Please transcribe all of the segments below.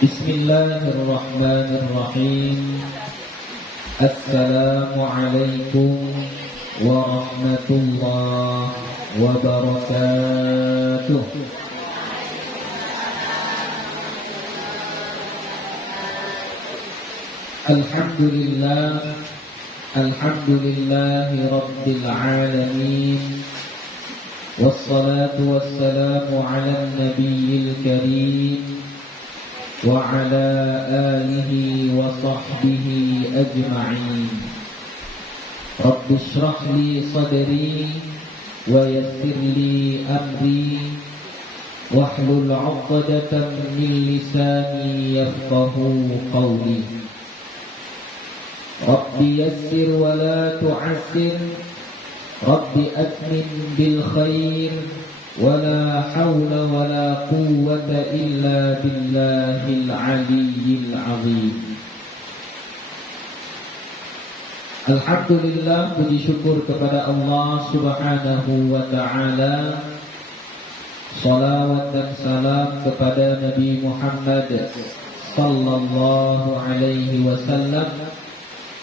Bismillahirrahmanirrahim. Assalamualaikum warahmatullahi wabarakatuh. Alhamdulillahi rabbil alamin. Wassalatu wassalamu ala nabiyil karim wa ala alihi wa sahbihi ajma'in. Rabbi shrah li sadri wa yassir li amri wahlul 'uqdatam min lisani yafqahu qawli. Rabbi yassir wa la tu'assir, Rabbi atmin bil khair, wa la hawla wa la quwwata illa billahil aliyyil azim. Alhamdulillah, puji syukur kepada Allah subhanahu wa ta'ala. Salawat dan salam kepada Nabi Muhammad sallallahu alaihi wasallam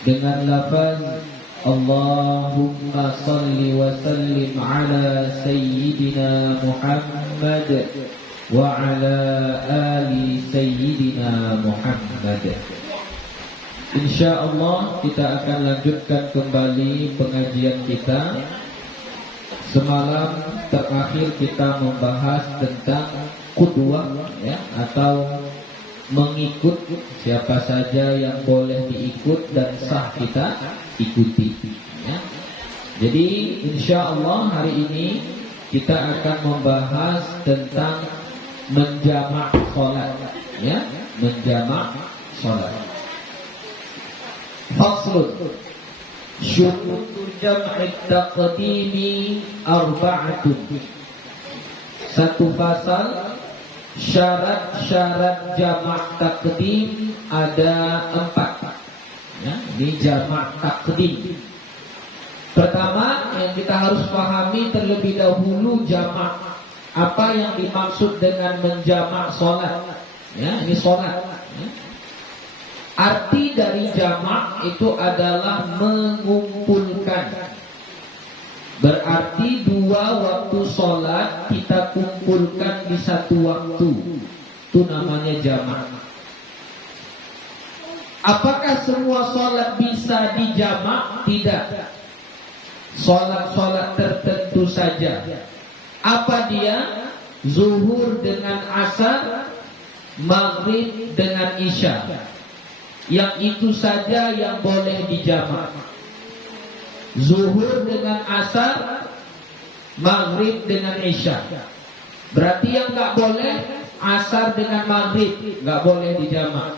dengan lafaz Allahumma salli wa sallim ala sayyidina Muhammad wa ala ali sayyidina Muhammad. InsyaAllah kita akan lanjutkan kembali pengajian kita. Semalam terakhir kita membahas tentang qudwah, ya, atau mengikut, siapa saja yang boleh diikut dan sah kita ikuti, ya. Jadi insyaallah hari ini kita akan membahas tentang menjamak salat, ya, menjamak salat. Faslun syurutul jam'i taqdimi arba'atun. Satu pasal, syarat-syarat jamak takdim ada 4. Ya, ini jamak takdim. Pertama yang kita harus pahami terlebih dahulu jamak. Apa yang dimaksud dengan menjamak sholat? Ya, ini sholat. Ya. Arti dari jamak itu adalah mengumpulkan. Berarti 2 waktu sholat kita kumpulkan di satu waktu. Itu namanya jamak. Apakah semua sholat bisa dijamak? Tidak. Sholat-sholat tertentu saja. Apa dia? Zuhur dengan asar, maghrib dengan isya. Yang itu saja yang boleh dijamak. Zuhur dengan asar, maghrib dengan isya. Berarti yang nggak boleh asar dengan maghrib, nggak boleh dijamak.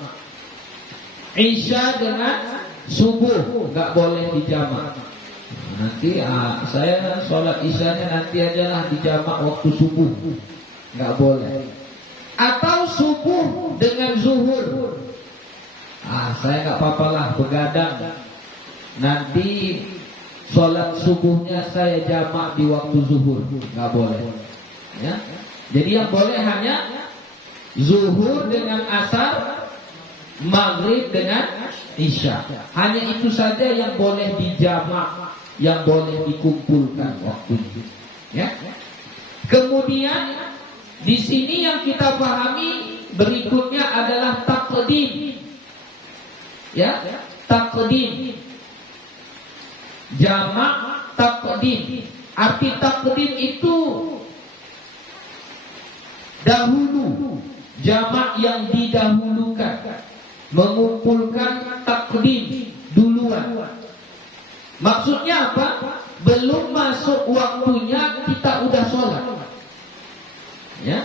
Isya dengan subuh nggak boleh dijamak. Nanti saya sholat isyanya nanti ajalah dijamak waktu subuh, nggak boleh. Atau subuh dengan zuhur. Saya nggak apa-apalah begadang. Nanti sholat subuhnya saya jamak di waktu zuhur, nggak boleh. Ya. Jadi yang boleh hanya zuhur dengan asar, maghrib dengan isya. Hanya itu saja yang boleh dijamak, yang boleh dikumpulkan waktunya. Ya. Kemudian di sini yang kita pahami berikutnya adalah taqdim. Ya, taqdim. Jamak taqdim. Arti taqdim itu dahulu, jamak yang didahulukan, mengumpulkan takdim duluan. Maksudnya apa? Belum masuk waktunya kita udah sholat. Ya,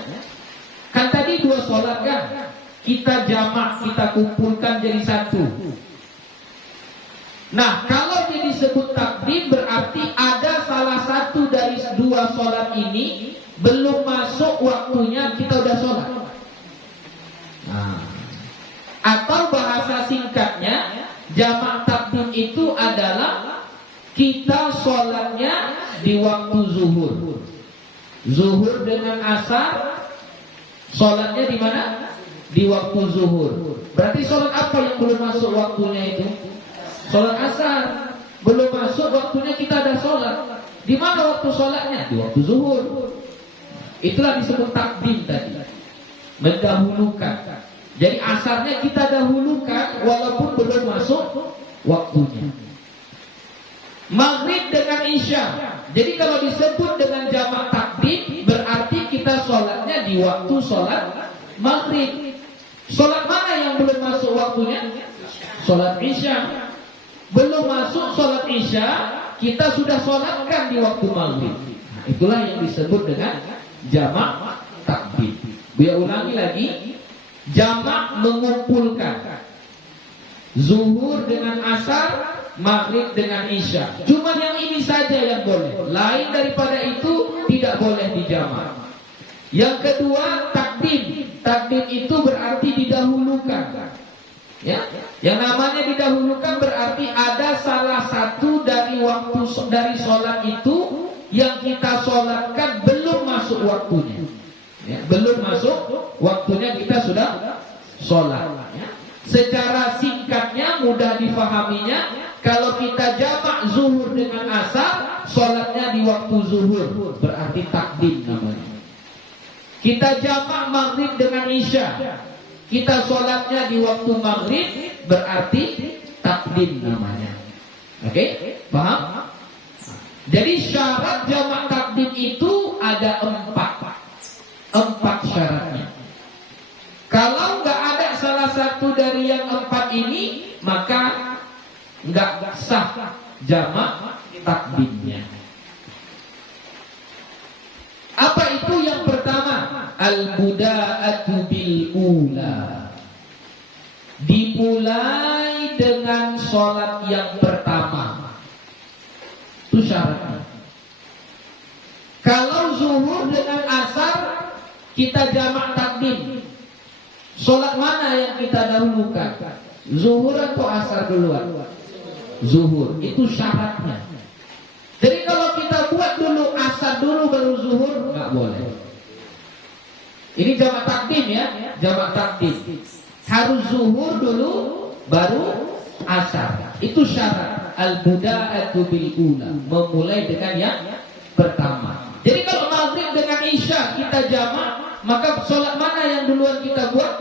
kan tadi 2 sholat kan? Kita jamak, kita kumpulkan jadi satu. Nah, kalau dia disebut takdim berarti ada salah satu dari 2 sholat ini belum masuk waktunya kita udah sholat. Nah, atau bahasa singkatnya jamak takdim itu adalah kita sholatnya di waktu zuhur. Zuhur dengan asar, sholatnya di mana? di waktu zuhur. Berarti sholat apa yang belum masuk waktunya itu? Sholat asar. Belum masuk waktunya kita ada sholat. Di mana waktu sholatnya? Di waktu zuhur. Itulah disebut takdim tadi, mendahulukan. Jadi asarnya kita dahulukan walaupun belum masuk waktunya. Maghrib dengan isya. Jadi kalau disebut dengan jamak takdim, berarti kita sholatnya di waktu sholat maghrib. Sholat mana yang belum masuk waktunya? Sholat isya. Belum masuk sholat isya, kita sudah sholatkan di waktu maghrib. Nah, itulah yang disebut dengan jamak takdim. Biar ulangi lagi, jamak mengumpulkan zuhur dengan asar, maghrib dengan isya. Cuma yang ini saja yang boleh. Lain daripada itu tidak boleh dijamak. Yang kedua, takdim. Takdim itu berarti didahulukan. Ya, yang namanya didahulukan berarti ada salah satu dari waktu dari sholat itu yang kita sholatkan belum masuk waktunya. Ya, belum masuk waktunya kita sudah sholat. Ya. Secara singkatnya mudah difahaminya, kalau kita jamak zuhur dengan asar, sholatnya di waktu zuhur, berarti takdim namanya. Kita jamak maghrib dengan isya, kita sholatnya di waktu maghrib, berarti takdim namanya. Oke? Paham? Jadi syarat jamak takdim itu ada 4 syaratnya. Kalau nggak ada salah satu dari yang 4 ini, maka nggak sah jamak takdimnya. Apa itu yang pertama? Al-buda'atu bil ula. Dimulai dengan sholat yang pertama. Itu syaratnya. Kalau zuhur dengan asar, kita jamak takdim. Sholat mana yang kita dahulukan? Zuhur atau asar duluan? Zuhur. Itu syaratnya. Jadi kalau kita buat dulu asar dulu baru zuhur, nggak boleh. Ini jamak takdim ya, jamak takdim. Harus zuhur dulu baru asar. Itu syarat. Al-buda'atu bil ula, memulai dengan yang pertama. Jadi kalau maghrib dengan isya kita jamak, maka sholat mana yang duluan kita buat?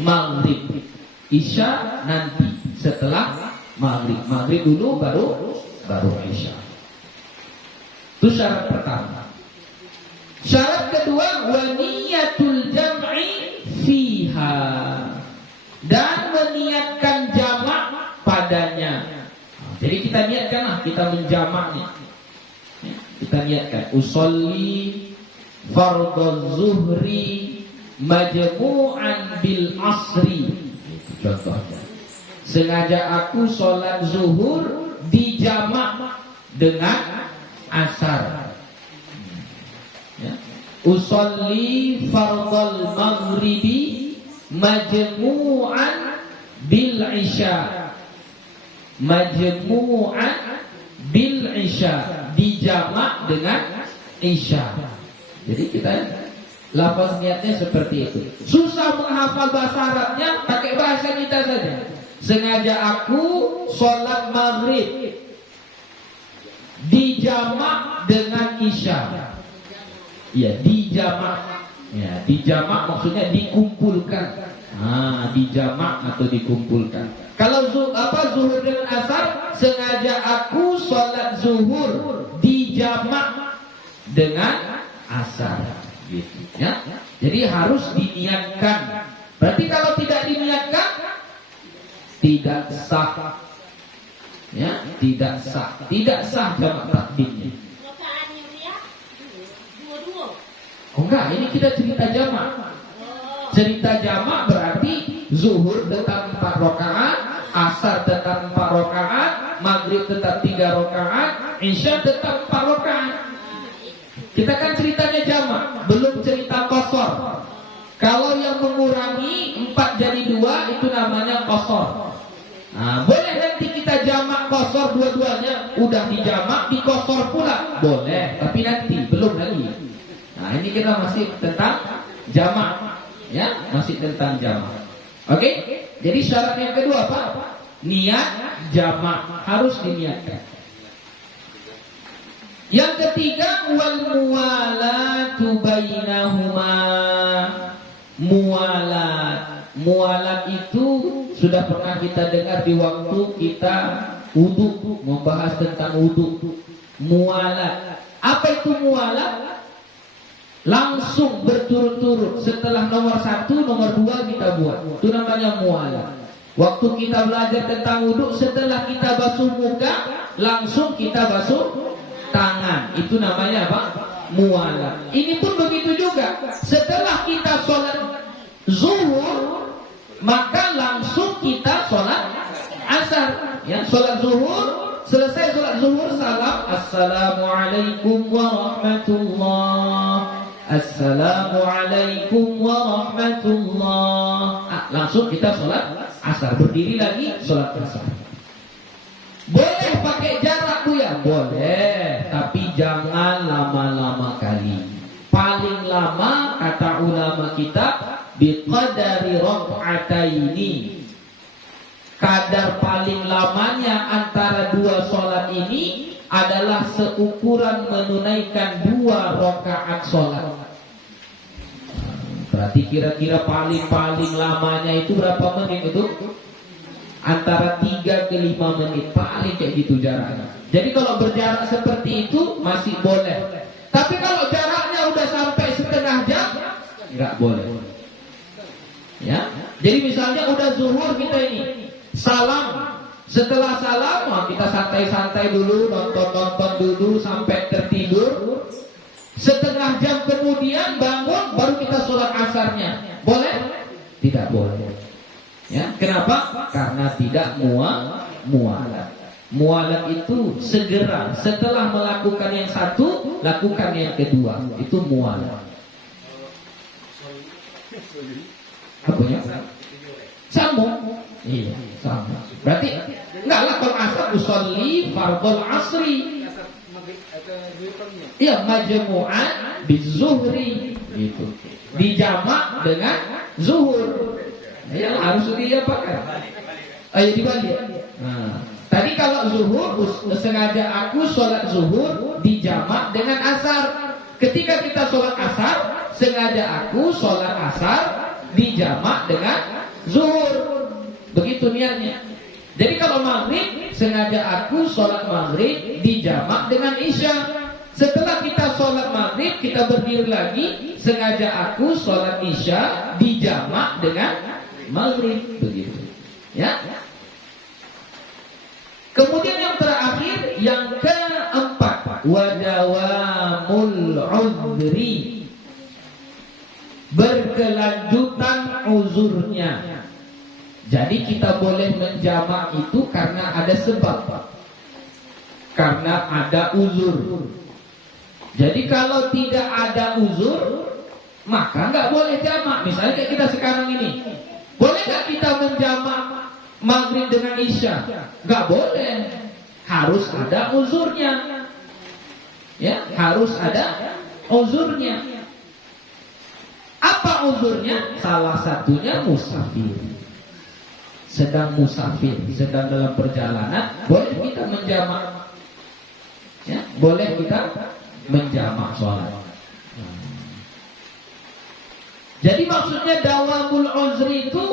Maghrib. Isya nanti setelah maghrib. Maghrib dulu baru isya. Itu syarat pertama. Syarat kedua, wa niyatul jam'i fiha, dan meniatkan jamak padanya. Jadi kita niatkanlah, kita menjamaknya. Kita niatkan usolli fardhu zuhri majmu'an bil asri. Contohnya, sengaja aku sholat zuhur dijamak dengan asar. Ya. Usolli fardhal maghribi majmu'an bil isya. Majmu'an bil isya, dijamak dengan isya. Jadi kita lafaz niatnya seperti itu. Susah menghafal bahasa Arabnya, pakai bahasa kita saja. Sengaja aku sholat maghrib dijamak dengan isya. Ya, dijamak. Ya, dijamak maksudnya dikumpulkan. Dijamak atau dikumpulkan. Kalau zuhur dengan asar, sengaja aku sholat zuhur dijamak dengan asar, gitu ya. Jadi harus diniatkan. Berarti kalau tidak diniatkan, tidak sah. Ya, tidak sah jamak takdimnya. Oh enggak, ini kita cerita jamak. Cerita jamak berarti zuhur tetap 4 rakaat, asar tetap 4 rakaat, maghrib tetap 3 rakaat, isya tetap 4 rakaat. Kita kan ceritanya jamak, belum cerita qasar. Kalau yang mengurangi 4 jadi 2 itu namanya qasar. Boleh nanti kita jamak qasar dua-duanya, udah dijamak di qasar pula, boleh, tapi nanti belum lagi. Ini kita masih tentang jamak. Ya, masih tentang jamak. Oke? Jadi syarat yang kedua apa? Niat jamak harus diniatkan. Yang ketiga, wal muwalatu bainahuma. Mualat itu sudah pernah kita dengar di waktu kita wudu, membahas tentang wudu. Mualat. Apa itu mualat? Langsung berturut-turut setelah nomor 1, nomor 2 kita buat. Itu namanya mualat. Waktu kita belajar tentang wudu, setelah kita basuh muka, langsung kita basuh tangan. Itu namanya apa? Mualat. Ini pun begitu juga. Setelah kita sholat zuhur, maka langsung kita sholat asar. Ya, sholat zuhur, selesai sholat zuhur, salam, assalamualaikum warahmatullah, assalamualaikum warahmatullah. Langsung kita sholat asar. Berdiri lagi sholat asar. Boleh pakai jarak tuh ya? Boleh, tapi jangan lama-lama kali. Paling lama kata ulama kita biqadari rak'ataini. Kadar paling lamanya antara dua sholat ini adalah seukuran menunaikan 2 rakaat sholat. Berarti kira-kira paling lamanya itu berapa menit itu? Antara 3 ke 5 menit, paling kayak gitu jaraknya. Jadi kalau berjarak seperti itu masih boleh. Tapi kalau jaraknya udah sampai setengah jam, nggak boleh. Ya. Jadi misalnya udah zuhur kita ini, salam. Setelah salam, kita santai-santai dulu, nonton-nonton dulu sampai tertidur. Setengah jam kemudian bangun, baru kita sholat asarnya. Boleh? Tidak boleh. Ya, kenapa? Karena tidak mualat. Mualat itu segera setelah melakukan yang satu, lakukan yang kedua. Itu mualat. Apanya? Sambung. Iya, sama. Berarti enggaklah kalau asar usolli fardhul asri. Iya, majmu'an bizuhri itu. Dijamak dengan zuhur. Ya, harus diapakan? Ayo dibalik. Nah, tadi kalau zuhur sengaja aku sholat zuhur dijamak dengan asar. Ketika kita sholat asar, sengaja aku sholat asar dijamak dengan zuhur. Begitu niatnya. Jadi kalau maghrib, sengaja aku sholat maghrib dijamak dengan isya. Setelah kita sholat maghrib, kita berdiri lagi, sengaja aku sholat isya dijamak dengan maghrib. Begitu. Ya. Kemudian yang terakhir, yang keempat, wadawamul udhri. Berkelanjutan uzurnya. Jadi kita boleh menjamak itu karena ada sebab. Karena ada uzur. Jadi kalau tidak ada uzur, maka nggak boleh jamak. Misalnya kayak kita sekarang ini, boleh nggak kita menjamak maghrib dengan isya? Nggak boleh. Harus ada uzurnya. Ya, harus ada uzurnya. Apa uzurnya? Salah satunya musafir. Sedang musafir, sedang dalam perjalanan, boleh kita menjamak. Ya, boleh kita menjamak sholat. Jadi maksudnya dawamul uzri itu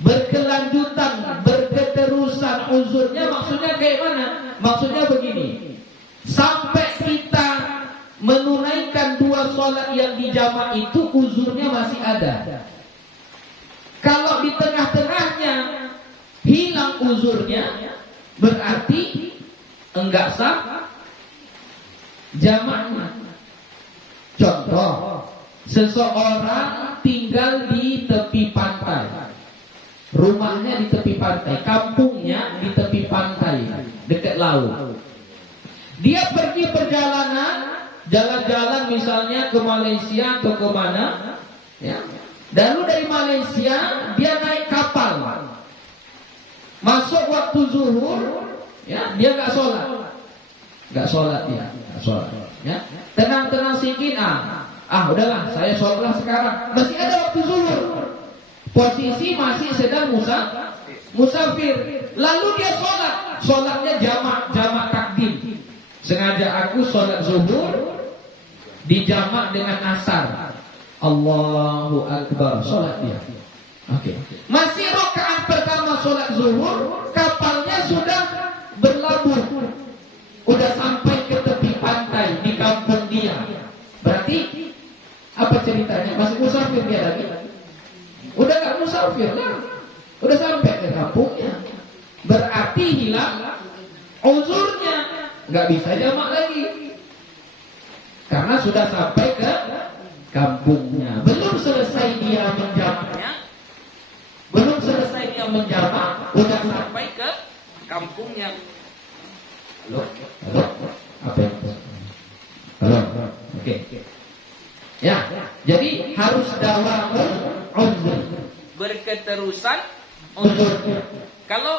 berkelanjutan, berketerusan uzurnya. Maksudnya kayak mana? Maksudnya begini, sampai kita menunaikan 2 sholat yang dijamak itu uzurnya masih ada. Kalau di tengah-tengahnya hilang uzurnya, berarti enggak sah jamaknya. Contoh, seseorang tinggal di tepi pantai. Rumahnya di tepi pantai, kampungnya di tepi pantai, dekat laut. Dia pergi perjalanan, jalan-jalan misalnya ke Malaysia atau ke mana, ya. Lalu dari Malaysia dia naik kapal, masuk waktu zuhur, ya, dia nggak sholat dia, nggak sholat, ya. Tenang-tenang sedikit, udahlah saya sholatlah sekarang. Masih ada waktu zuhur. Posisi masih sedang musafir. Lalu dia sholatnya jamak takdim. Sengaja aku sholat zuhur dijamak dengan asar. Allahu Akbar, sholat dia. Oke. Masih rakaat pertama sholat zuhur, kapalnya sudah berlabuh, udah sampai ke tepi pantai di kampung dia. Berarti apa ceritanya? Masih musafir dia lagi? Udah gak musafir lah, udah sampai ke kampungnya. Berarti hilang uzurnya, gak bisa jamak lagi karena sudah sampai ke kampungnya. Belum selesai dia menjamaknya, udah sampai ke kampungnya. Halo? Apa yang? Halo? Oke. Ya, jadi harus dawamul uzur, berketerusan uzur. Kalau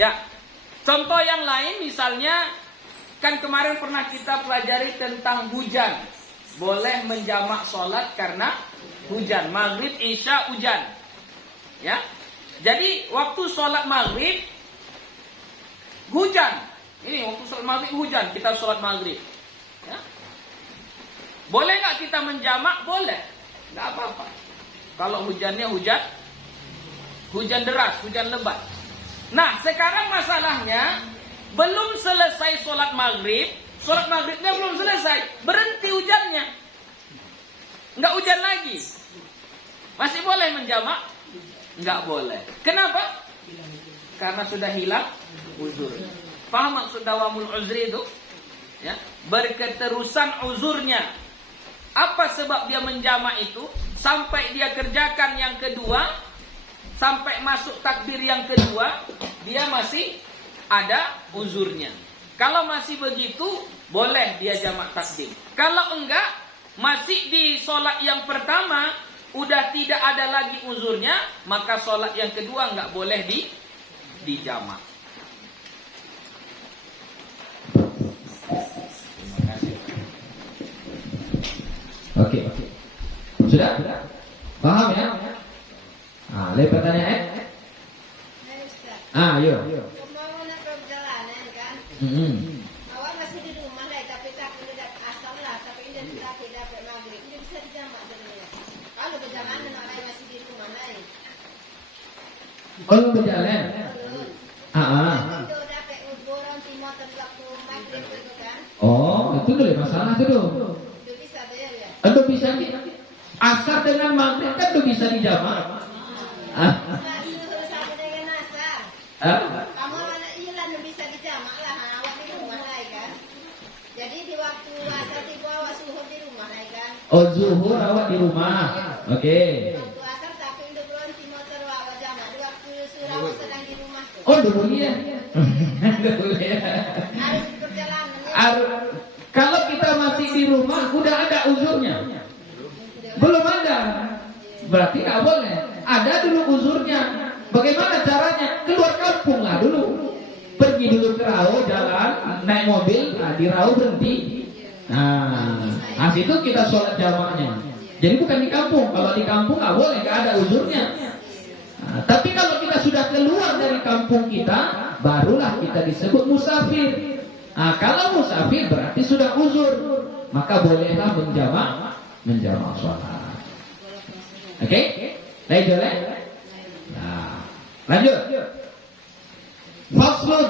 ya, contoh yang lain misalnya, kan kemarin pernah kita pelajari tentang hujan. Boleh menjamak sholat karena hujan. Maghrib, isya, hujan. Ya, jadi waktu sholat maghrib hujan. Ini waktu sholat maghrib hujan, kita sholat maghrib. Ya. Boleh nggak kita menjamak? Boleh, nggak apa-apa. Kalau hujannya hujan deras, hujan lebat. Nah, sekarang masalahnya belum selesai sholat maghribnya belum selesai, berhenti hujannya, nggak hujan lagi. Masih boleh menjamak? Nggak boleh. Kenapa? Karena sudah hilang uzur. Paham maksud dawamul uzri itu? Ya, berketerusan uzurnya. Apa sebab dia menjamak itu? Sampai dia kerjakan yang kedua, sampai masuk takbir yang kedua, dia masih ada uzurnya. Kalau masih begitu, boleh dia jamak takdim. Kalau enggak, masih di sholat yang pertama, udah tidak ada lagi uzurnya, maka sholat yang kedua enggak boleh dijamak. Terima kasih. Oke. Sudah? Paham ya? Lihat pertanyaan. Ayo. Mau nak perjalanan kan? Awak masih di rumah lah, tapi tak tidak asal lah, tapi ini tidak dapat maghrib, ini bisa dijamak sebenarnya. Kalau berjalan orang lain masih di rumah lah. Oh, berjalan. Itu dapat uburan timur waktu maghrib itu kan? Oh, itu boleh masalah itu dong. Itu bisa bayar ya? Itu bisa asar dengan maghrib kan itu bisa dijamak. Sama dengan asar. Kamu anak ilan bisa dijamak lah, awak di rumah lah kan. Jadi di waktu asar tiba awak zuhur di rumah lah kan. Oh, zuhur awak di rumah. Oke. Waktu asar tapi untuk bulan timur awak jamak. Di waktu zuhur awak sedang di rumah. Oh, dulu ya. Harus perjalanan ya. Kalau kita masih di rumah, udah ada uzurnya. Belum ada. Berarti nggak boleh. Ada dulu uzurnya. Bagaimana caranya? Keluar kampung lah dulu. Pergi dulu ke Rau, jalan, naik mobil, di Rau berhenti. Nah, situ kita sholat jamaknya. Jadi bukan di kampung. Kalau di kampung nggak boleh, nggak ada uzurnya. Nah, tapi kalau kita sudah keluar dari kampung kita, barulah kita disebut musafir. Nah, kalau musafir berarti sudah uzur, maka bolehlah menjamak sholat. Oke? Lanjut. Nah, lanjut. Faslun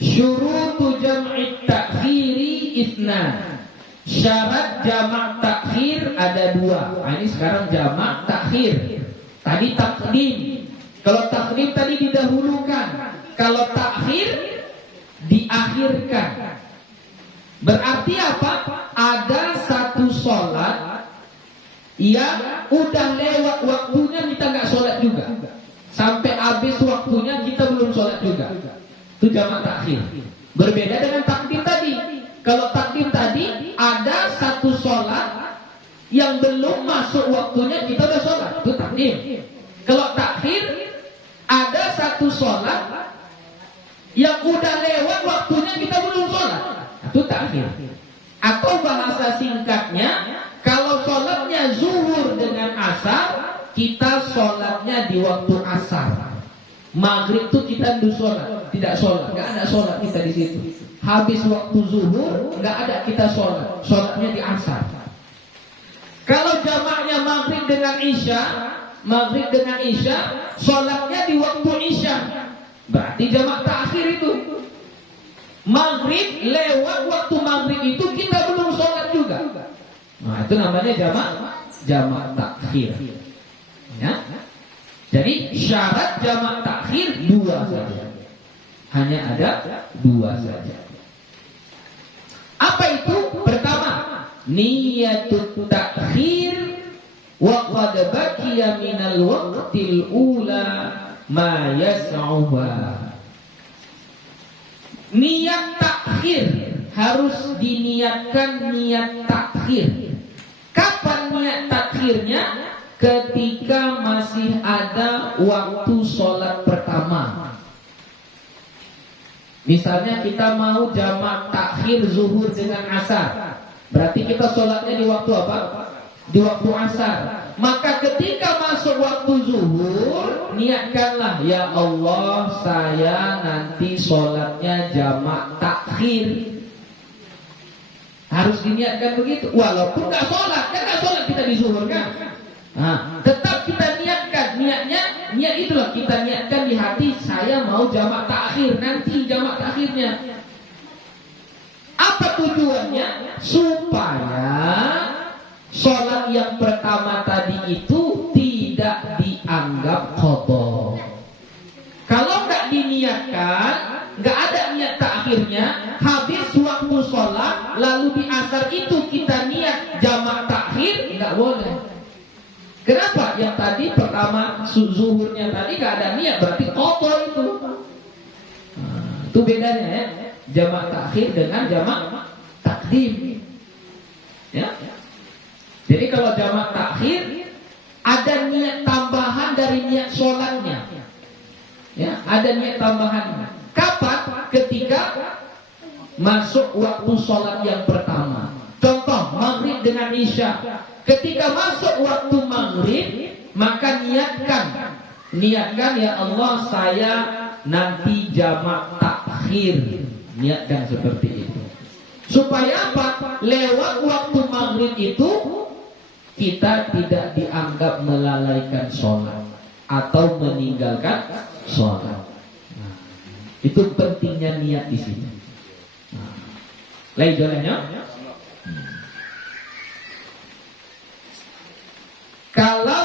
syurutu jam'i ta'khiri itsnan. Syarat jamak takhir ada dua. Nah, ini sekarang jamak takhir. Tadi takdim. Kalau takdim tadi didahulukan. Kalau takhir diakhirkan. Berarti apa? Ada satu sholat yang udah lewat waktunya kita nggak sholat juga. Sampai habis waktunya kita belum sholat. Itu jamak takhir. Berbeda dengan takdim tadi. Kalau takdim tadi ada satu sholat yang belum masuk waktunya kita udah sholat, itu takdim. Kalau takhir ada satu sholat yang udah lewat waktunya kita belum sholat, itu takhir. Atau bahasa singkatnya, kalau sholatnya zuhur dengan asar, kita sholatnya di waktu asar. Maghrib itu kita tidak sholat, nggak ada sholat kita di situ. Habis waktu zuhur, nggak ada kita sholat, sholatnya di asar. Kalau jamaknya maghrib dengan isya, sholatnya di waktu isya, berarti jamak takhir itu. Maghrib lewat waktu maghrib itu kita belum sholat juga. Nah, itu namanya jamak takhir. Ya. Jadi syarat jamak takhir 2 saja. Hanya ada 2 saja. Apa itu? Pertama, niyatut takhir wa qad baqiya minal waqtil ula ma yas'uha. Niat takhir harus diniatkan niat takhir. Kapan niat takhirnya? Ketika masih ada waktu sholat pertama. Misalnya kita mau jamak takhir zuhur dengan asar, berarti kita sholatnya di waktu apa? Di waktu asar. Maka ketika masuk waktu zuhur, niatkanlah, ya Allah, saya nanti sholatnya jamak takhir. Harus diniatkan begitu. Walaupun nggak sholat, kan nggak sholat kita di zuhur kan? Nah, tetap kita niatkan, niat itulah kita niatkan di hati, saya mau jamak takhir, nanti jamak takhirnya. Apa tujuannya? Supaya sholat yang pertama tadi itu tidak dianggap qadha. Kalau nggak diniatkan, nggak ada niat takhirnya, habis waktu sholat, lalu di asar itu kita niat jamak takhir, nggak boleh. Kenapa? Yang tadi pertama zuhurnya tadi gak ada niat, berarti kotor itu. Nah, itu bedanya ya, jamak takhir dengan jamak takdim. Ya. Jadi kalau jamak takhir ada niat tambahan dari niat sholatnya. Ya, ada niat tambahan. Kapan? Ketika masuk waktu sholat yang pertama. Contoh maghrib dengan isya. Ketika masuk waktu maghrib, maka niatkan ya Allah, saya nanti jamak takhir. Niatkan seperti itu. Supaya apa? Lewat waktu maghrib itu kita tidak dianggap melalaikan sholat atau meninggalkan sholat. Nah, itu pentingnya niat di sini. Nah, lain jalannya. Kalau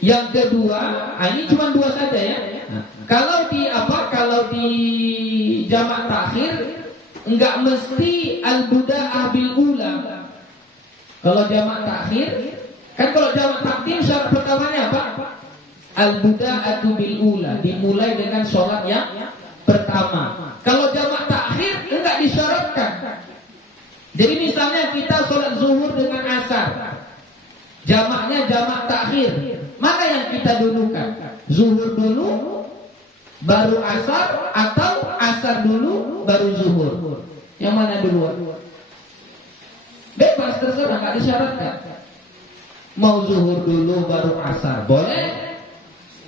yang kedua, ini cuma 2 saja ya. Kalau di jamak takhir enggak mesti al-buda'ah bil ula. Kalau jamak takhir, kan kalau jamak takdim syarat pertamanya apa? Al-buda'atu bil ula, dimulai dengan sholat yang pertama. Kalau jamak takhir enggak disyaratkan. Jadi misalnya kita sholat zuhur dengan asar, jamaknya jamak takhir. Mana yang kita dulukan? Zuhur dulu baru asar, atau asar dulu baru zuhur? Yang mana duluan? Bebas, terserah, nggak disyaratkan. Mau zuhur dulu baru asar boleh,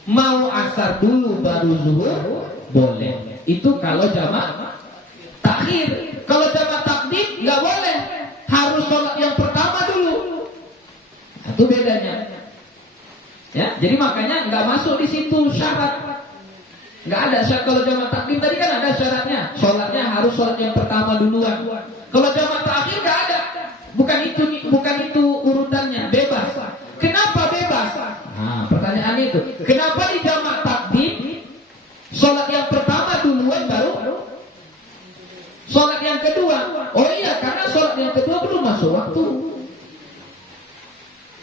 mau asar dulu baru zuhur boleh. Itu kalau jamak takhir. Kalau jamak takdim nggak boleh, harus sholat yang pertama dulu. Itu bedanya. Ya, jadi makanya nggak masuk di situ syarat. Nggak ada syarat. Kalau jamak takdim tadi kan ada syaratnya. Sholatnya harus sholat yang pertama duluan. Kalau jamak takhir nggak ada. Bukan itu urutannya. Bebas. Kenapa bebas? Nah, pertanyaan itu. Kenapa di jamak takdim sholat yang pertama duluan baru sholat yang kedua? Oh iya, karena sholat yang kedua belum masuk waktu.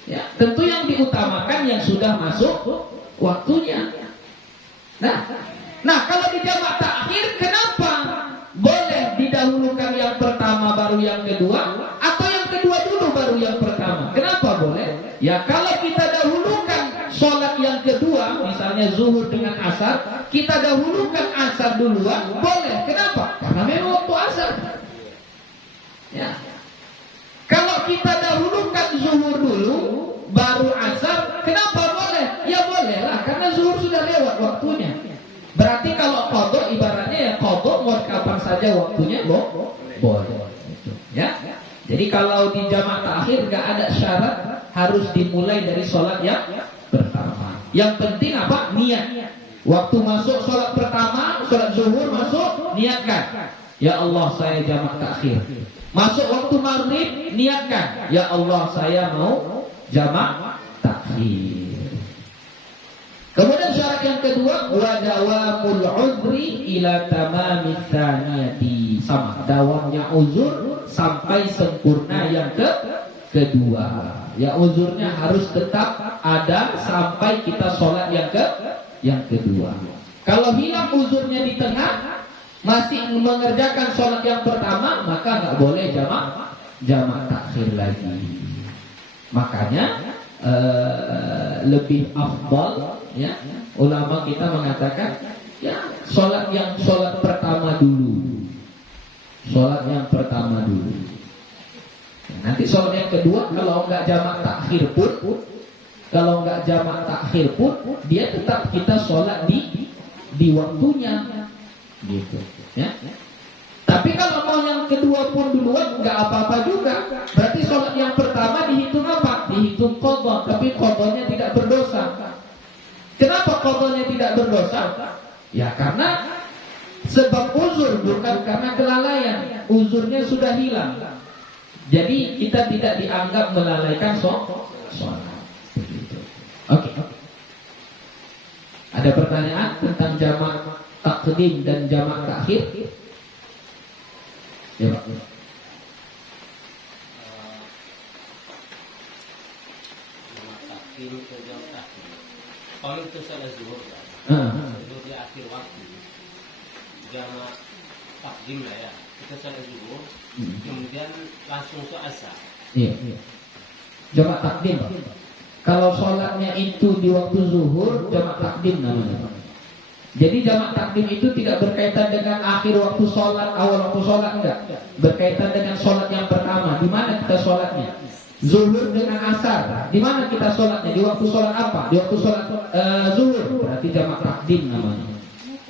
Ya, tentu yang diutamakan yang sudah masuk waktunya. Nah, Nah, kalau di jamak takhir, kenapa boleh didahulukan yang pertama baru yang kedua, atau yang kedua dulu baru yang pertama? Kenapa boleh? Ya, kalau kita dahulukan sholat yang kedua, misalnya zuhur dengan asar, kita dahulukan asar duluan, boleh. Kenapa? Karena memang waktu asar. Ya. Kalau kita dahulukan zuhur dulu, baru asar, kenapa boleh? Ya boleh lah, karena zuhur sudah lewat waktunya. Berarti kalau qadha ibaratnya ya qadha mau kapan saja waktunya boleh. Ya. Jadi kalau di jamak takhir nggak ada syarat harus dimulai dari sholat yang pertama. Yang penting apa? Niat. Waktu masuk sholat pertama, sholat zuhur masuk, niatkan. Ya Allah, saya jamak takhir. Masuk waktu maghrib, niatkan. Ya Allah, saya mau jamak takhir. Kemudian syarat yang kedua, wa dawamul uzri ila tamami tsaniyati. Sama, dawamnya uzur sampai sempurna yang kedua. Ya, uzurnya harus tetap ada sampai kita sholat yang kedua. Kalau hilang uzurnya di tengah, masih mengerjakan sholat yang pertama, maka nggak boleh jamak takhir lagi. Makanya lebih afdal, ya, ulama kita mengatakan ya sholat pertama dulu, sholat yang pertama dulu. Nanti sholat yang kedua kalau nggak jamak takhir pun, dia tetap kita sholat di waktunya, gitu, ya. Tapi kalau mau yang kedua pun duluan nggak apa-apa juga. Berarti sholat yang pertama dihitung apa? Dihitung qadha, tapi qadhanya tidak berdosa. Kenapa qadhanya tidak berdosa? Ya karena sebab uzur, bukan karena kelalaian. Uzurnya sudah hilang. Jadi kita tidak dianggap melalaikan sholat. Oke. Ada pertanyaan tentang jamak takdim dan jamak takhir? Ya Pak. Jamak takhir ke jamak takhir. Kalau itu salah zuhur kan? Zuhur di akhir waktu. Jamak takdim lah ya. Kita salah zuhur, kemudian langsung ke asar. Iya. Jamak takdim, Pak. Kalau sholatnya itu di waktu zuhur, jamak takdim namanya. Jadi jamak takdim itu tidak berkaitan dengan akhir waktu sholat, awal waktu sholat, enggak. Berkaitan dengan sholat yang pertama. Di mana kita sholatnya? Zuhur dengan asar. Di mana kita sholatnya? Di waktu sholat apa? Di waktu sholat zuhur. Berarti jamak takdim namanya.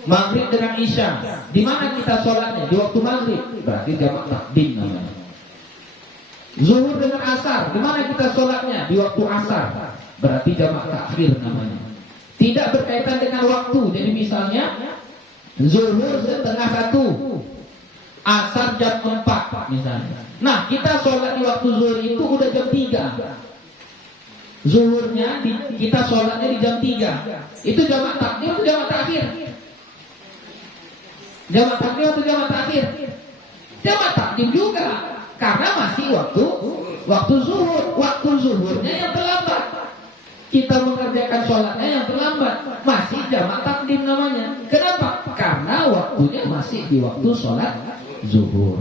Maghrib dengan isya. Di mana kita sholatnya? Di waktu maghrib. Berarti jamak takdim namanya. Zuhur dengan asar. Di mana kita sholatnya? Di waktu asar. Berarti jamak takhir namanya. Tidak berkaitan dengan waktu. Jadi misalnya zuhur setengah 1, asar jam 4 misalnya. Nah kita sholat di waktu zuhur itu udah jam 3. Zuhurnya kita sholatnya di jam 3. Itu jamak takdim atau jamak takhir? Jamak takdim atau jamak takhir? Jamak takdim juga, karena masih waktu zuhur. Waktu zuhurnya yang terlambat. Kita mengerjakan sholatnya yang terlambat, masih jamak takdim namanya. Kenapa? Karena waktunya masih di waktu sholat zuhur.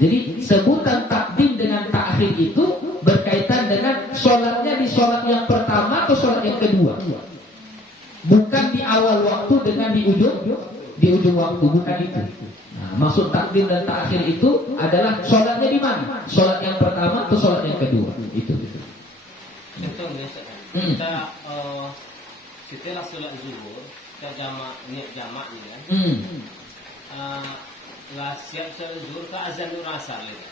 Jadi sebutan takdim dengan takhir itu berkaitan dengan sholatnya di sholat yang pertama atau sholat yang kedua. Bukan di awal waktu dengan di ujung waktu, bukan itu. Nah, maksud takdim dan takhir itu adalah sholatnya di mana? Sholat yang pertama atau sholat yang kedua? Itu. Contohnya kita setelah sholat zuhur, kita niat jamak ni kan. Lah siap sholat zuhur ke azan nur asar lagi.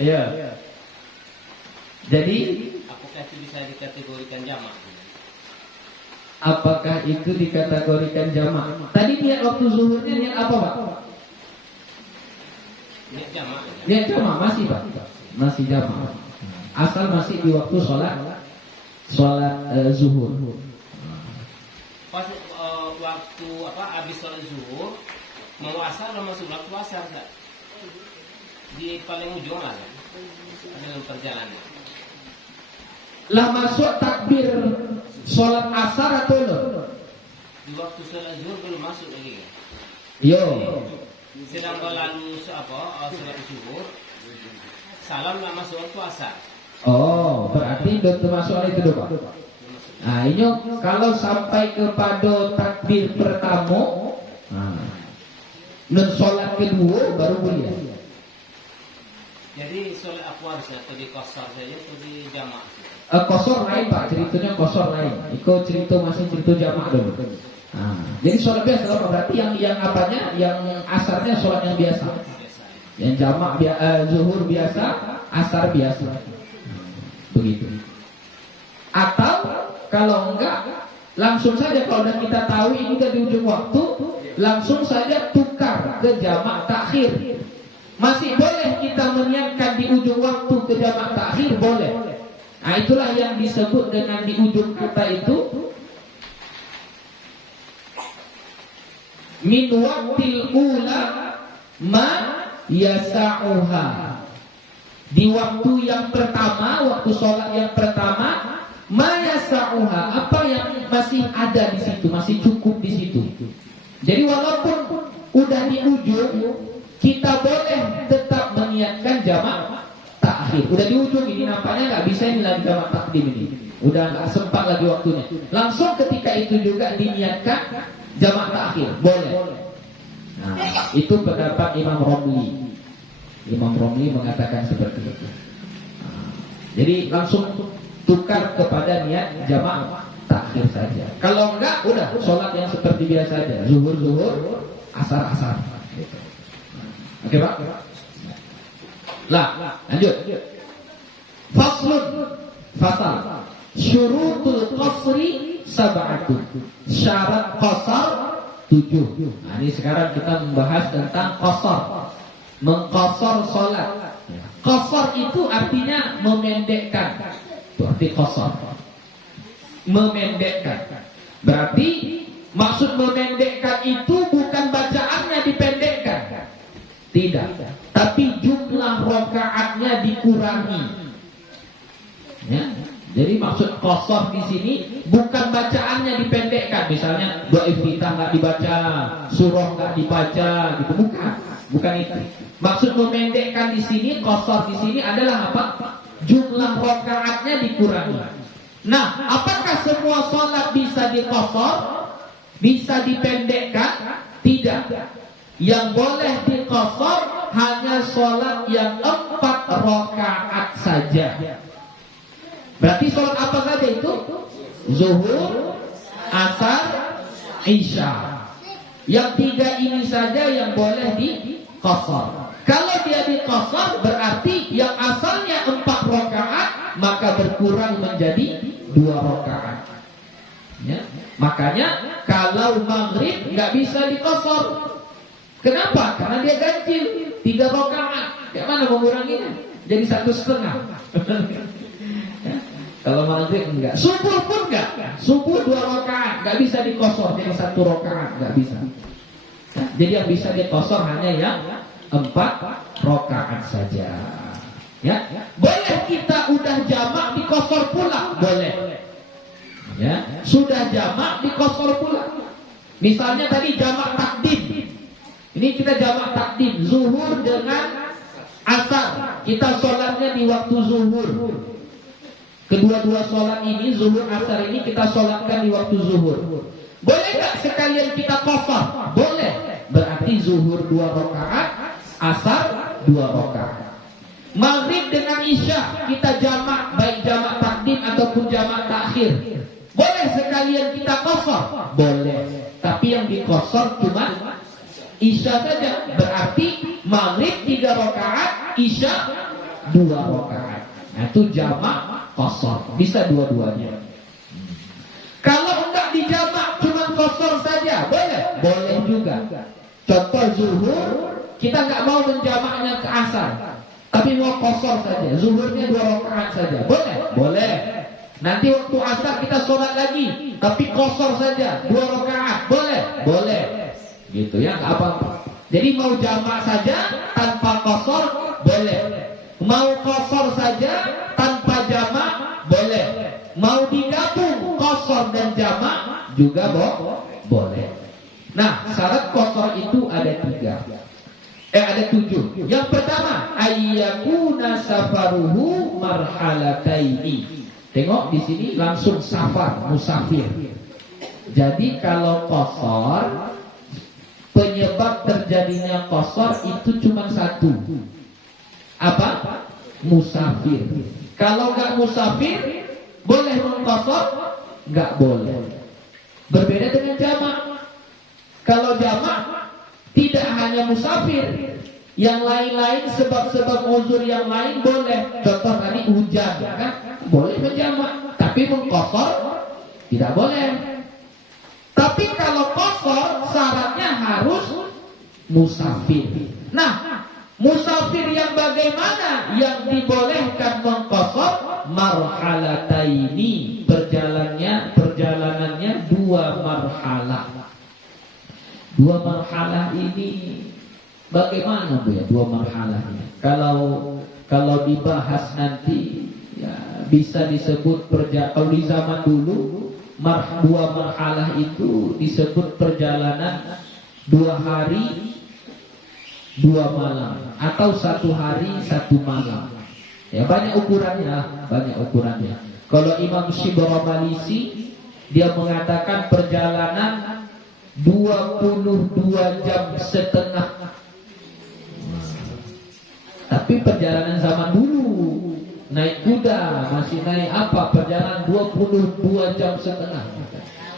Iya. Jadi apakah itu bisa dikategorikan jamak? Apakah itu dikategorikan jamak? Tadi niat waktu zuhurnya niat apa, Pak? Niat jamak. Niat jamak masih, Pak. Masih jamak. Asal masih di waktu sholat zuhur. Pas waktu habis sholat zuhur mau asar atau masuk waktu asar tak? Di paling ujung lah kan? Dalam perjalanan. Lah masuk takbir sholat asar atau belum? Di waktu sholat zuhur belum masuk lagi kan? Yo. Sedang berlalu sholat zuhur, salam nggak masuk waktu asar. Oh, berarti belum termasuk hal itu dong, Pak. Nah, ini kalau sampai kepada takbir pertama, dan sholat kedua baru boleh. Jadi sholat aku harusnya atau di qasar saja atau di jamaah? Qasar lain, Pak, ceritanya qasar lain. Itu cerita masih cerita jamaah dulu. Jadi sholat biasa, Pak, berarti yang apanya, yang asarnya sholat yang biasa. Yang jamaah zuhur biasa, asar biasa. Begitu. Atau kalau enggak, langsung saja kalau udah kita tahu ini udah di ujung waktu, langsung saja tukar ke jamak takhir. Masih boleh kita meniatkan di ujung waktu ke jamak takhir, boleh. Nah, itulah yang disebut dengan di ujung kata itu min waqtil ula ma yasa'uha. Di waktu yang pertama, waktu sholat yang pertama, maya sa'uha, apa yang masih ada di situ, masih cukup di situ. Jadi walaupun udah di ujung, kita boleh tetap meniatkan jamak takhir. Udah di ujung ini nampaknya nggak bisa ini lagi jamak takdim ini. Udah nggak sempat lagi waktunya. Langsung ketika itu juga diniatkan jamak takhir, boleh. Nah, itu pendapat Imam Romli. Imam Romli mengatakan seperti itu. Jadi langsung tukar kepada niat jamak takhir saja. Kalau enggak, udah sholat yang seperti biasa saja. Zuhur, asar. Gitu. Oke, Pak? Lah, lanjut. Fasal. Syurutul qasri sab'atun. Syarat qasar 7. Nah, ini sekarang kita membahas tentang qasar. Mengqasar salat. Qasar itu artinya memendekkan. Itu arti qasar. Memendekkan. Berarti maksud memendekkan itu bukan bacaannya dipendekkan. Tidak. Tapi jumlah rakaatnya dikurangi. Ya. Jadi maksud qasar di sini bukan bacaannya dipendekkan. Misalnya doa iftitah nggak dibaca, surah nggak dibaca, gitu, bukan itu. Maksud memendekkan di sini, qasar di sini adalah apa? Jumlah rakaatnya dikurangi. Nah, apakah semua sholat bisa diqasar? Bisa dipendekkan? Tidak. Yang boleh diqasar hanya sholat yang 4 rakaat saja. Berarti sholat apa saja itu? Zuhur, asar, isya. Yang 3 ini saja yang boleh diqasar. Kalau dia diqasar berarti yang asalnya 4 rakaat maka berkurang menjadi 2 rakaat. Ya. Makanya kalau maghrib nggak bisa diqasar. Kenapa? Karena dia ganjil 3 rakaat. Bagaimana menguranginya? Jadi 1,5. Ya. Kalau maghrib enggak, subuh pun enggak. Subuh 2 rakaat, nggak bisa diqasar jadi 1 rakaat, nggak bisa. Ya. Jadi yang bisa diqasar hanya yang 4 rakaat saja. Ya, boleh kita udah jamak diqasar pula, boleh. Ya, sudah jamak diqasar pula. Misalnya tadi jamak takdim. Ini kita jamak takdim zuhur dengan asar. Kita sholatnya di waktu zuhur. Kedua-dua sholat ini, zuhur asar ini kita sholatkan di waktu zuhur. Boleh nggak sekalian kita qasar? Boleh. Berarti zuhur 2 rakaat, asar 2 rakaat. Maghrib dengan isya kita jamak, baik jamak takdim ataupun jamak takhir. Boleh sekalian kita qasar? Boleh. Tapi yang diqasar cuma isya saja. Berarti maghrib 3 rakaat, isya 2 rakaat. Nah, itu jamak qasar. Bisa dua-duanya. Kalau enggak dijamak cuma qasar saja, boleh? Boleh juga. Contoh zuhur, kita nggak mau menjamaknya ke asar, tapi mau qasar saja, zuhurnya 2 rakaat saja, boleh? Boleh. Nanti waktu asar kita sholat lagi, tapi qasar saja, 2 rakaat, boleh? Boleh. Gitu ya, nggak apa-apa. Jadi mau jamak saja tanpa qasar, boleh. Mau qasar saja tanpa jamak, boleh. Mau digabung qasar qasar dan jamak juga boleh. Nah, syarat qasar itu ada 7. Yang pertama, ayyakuna safaruhu marhalataini. Tengok di sini langsung safar, musafir. Jadi kalau qasar, penyebab terjadinya qasar itu cuma satu. Apa? Musafir. Kalau nggak musafir, boleh mengqasar? Nggak boleh. Berbeda dengan jamak. Kalau jamak tidak hanya musafir, yang lain-lain sebab-sebab uzur yang lain boleh. Contoh tadi hujan, kan? Boleh menjamak, tapi mengqasar tidak boleh. Tapi kalau qasar syaratnya harus musafir. Nah, musafir yang bagaimana yang dibolehkan mengqasar? Marhalataini, perjalanannya 2 marhalah. 2 marhalah ini bagaimana Bu ya 2 marhalah ini? Kalau dibahas nanti ya bisa disebut kalau di zaman dulu 2 marhalah itu disebut perjalanan 2 hari 2 malam atau 1 hari 1 malam. Ya banyak ukurannya. Kalau Imam Syibaramalisi dia mengatakan perjalanan 22 jam setengah. Tapi perjalanan zaman dulu naik kuda, masih naik apa? Perjalanan 22 jam setengah.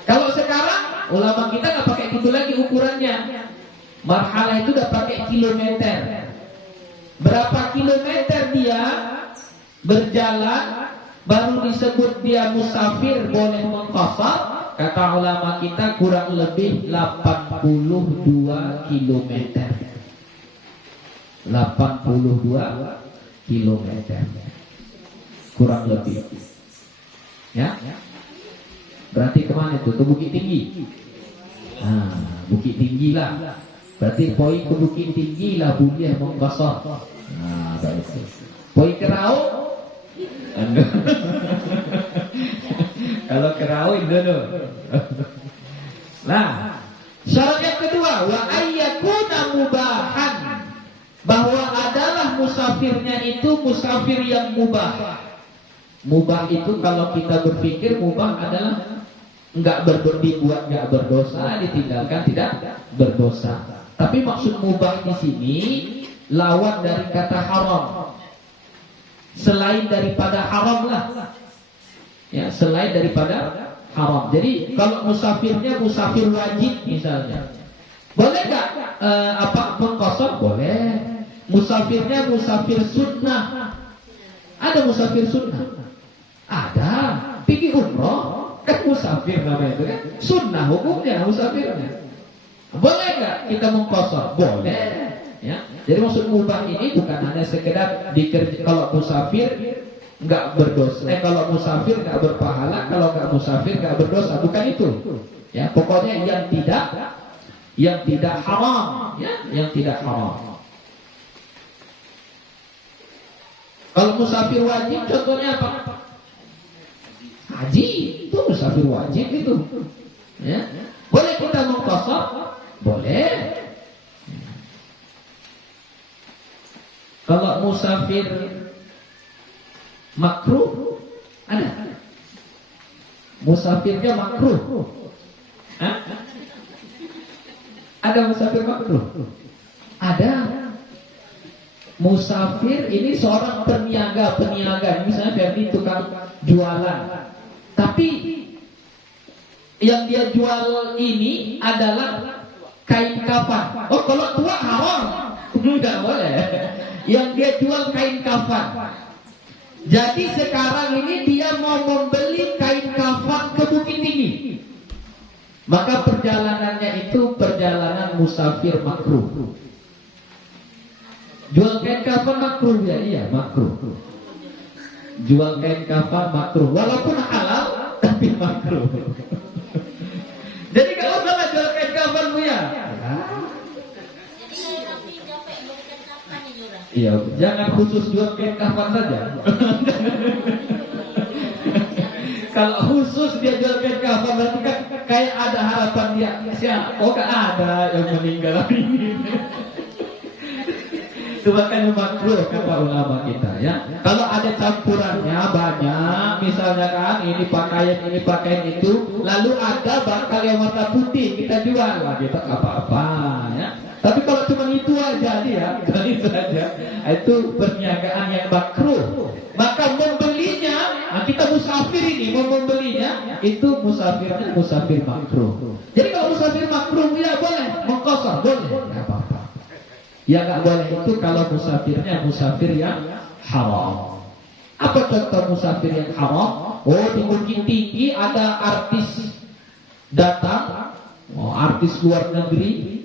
Kalau sekarang ulama kita nggak pakai itu lagi ukurannya. Marhalah itu udah pakai kilometer. Berapa kilometer dia berjalan baru disebut dia musafir, boleh mengqasar. Kata ulama kita kurang lebih 82 kilometer. 82 kilometer. Kurang lebih. Ya. Berarti kemana itu? Ke Bukit Tinggi. Nah, Bukit Tinggi lah. Berarti poin ke Bukit Tinggi lah boleh mengqasar. Nah, baik. Poin ke Rauk. Kalau kerawin dulu. Nah, syarat yang kedua, wa ayyakuna mubahan, bahwa adalah musafirnya itu musafir yang mubah. Mubah itu kalau kita berpikir mubah adalah dibuat nggak berdosa, ditinggalkan tidak berdosa. Tapi maksud mubah di sini lawan dari kata haram. Selain daripada haram lah. Ya, selain daripada haram. Jadi kalau musafirnya musafir wajib misalnya, boleh nggak mengqasar? Boleh. Musafirnya musafir sunnah. Ada musafir sunnah? Ada. Pergi umroh kan musafir namanya itu kan. Sunnah hukumnya musafirnya. Boleh nggak kita mengqasar? Boleh. Ya. Jadi maksud mubah ini bukan hanya sekedar kalau musafir nggak berdosa, kalau musafir nggak berpahala, kalau nggak musafir nggak berdosa, bukan itu. Ya, pokoknya yang tidak haram, ya, yang tidak haram. Kalau musafir wajib, contohnya apa? Haji, itu musafir wajib itu. Ya, boleh kita mengqasar? Boleh. Kalau musafir makruh ada. Musafirnya makruh. Hah? Ada musafir makruh? Ada. Musafir ini seorang peniaga, misalnya Ferdi tukang jualan. Tapi yang dia jual ini adalah kain kafan. Oh, kalau tua haram. Enggak boleh. Yang dia jual kain kafan. Jadi sekarang ini dia mau membeli kain kafan ke Bukit Tinggi. Maka perjalanannya itu perjalanan musafir makruh. Jual kain kafan makruh ya? Iya, makruh. Jual kain kafan makruh. Walaupun halal tapi makruh. Jadi kalau salah jual kain kafan Bu ya. Iya, jangan khusus jual kain kafan saja. Kalau khusus dia jual kain kafan berarti kan kayak ada harapan dia. Siapa? Oh gak ada yang meninggal hari ini. Itu makanya makruh kata ulama kita ya. Kalau ada campurannya banyak, misalnya kan ini pakaian itu, lalu ada bakal yang warna putih kita jual, lah kita apa-apa ya. Tapi kalau cuma itu aja dia, itu aja, itu perniagaan yang makruh. Maka membelinya, kita musafir ini mau membelinya, itu musafir makruh. Jadi kalau musafir makruh ya boleh, mengkosor boleh, nggak apa-apa. Ya nggak boleh itu kalau musafirnya musafir yang haram. Apa contoh musafir yang haram? Oh, di Bukit Tinggi ada artis datang, artis luar negeri,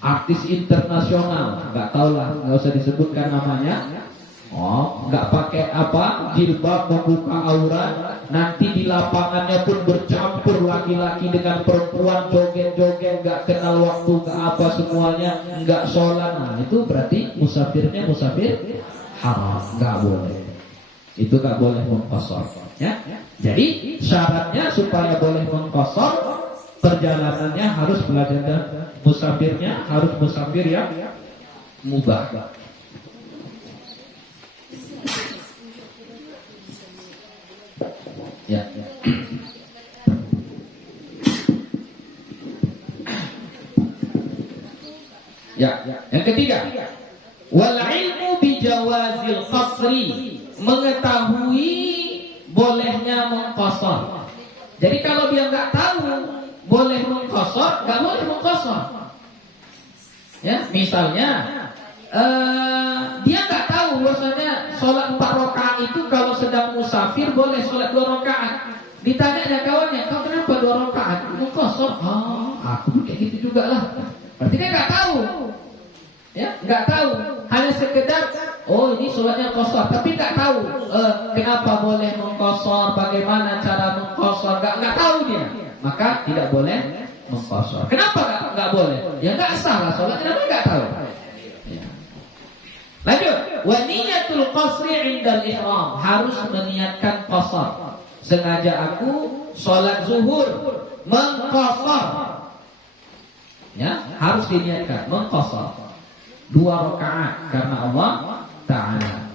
artis internasional, nggak tahu lah, nggak usah disebutkan namanya. Nggak pakai jilbab membuka aurat, nanti di lapangannya pun bercampur laki-laki dengan perempuan, joget-joget, nggak kenal waktu, nggak apa semuanya, nggak sholat. Nah itu berarti musafirnya musafir haram, nggak boleh. Itu nggak boleh mengkosor. Ya, jadi syaratnya supaya boleh mengkosor, perjalanannya harus belajar musafirnya harus musafir yang mubah. Ya. Yang ketiga, wal ilmu bi jawazil qasri, mengetahui bolehnya mengqasar. Jadi kalau dia nggak tahu boleh mengqasar, nggak boleh mengqasar. Ya, misalnya dia nggak tahu bahwasanya sholat 4 rakaat itu kalau sedang musafir boleh sholat 2 rakaat. Ditanya kawannya, kau kenapa 2 rakaat? Mengqasar. Aku kayak gitu juga lah. Berarti dia nggak tahu. Ya, nggak tahu. Hanya sekedar ini sholatnya qasar, tapi nggak tahu kenapa boleh mengqasar, bagaimana cara mengqasar, nggak tahu dia. Maka tidak boleh mengqasar. Kenapa nggak boleh? Ya nggak sah lah sholatnya, tapi nggak tahu. Lanjut, wa niyatul qasri 'indal ihram, harus meniatkan qasar. Sengaja aku sholat zuhur mengqasar. Ya, harus diniatkan mengqasar 2 rakaat karena Allah Ta'ala.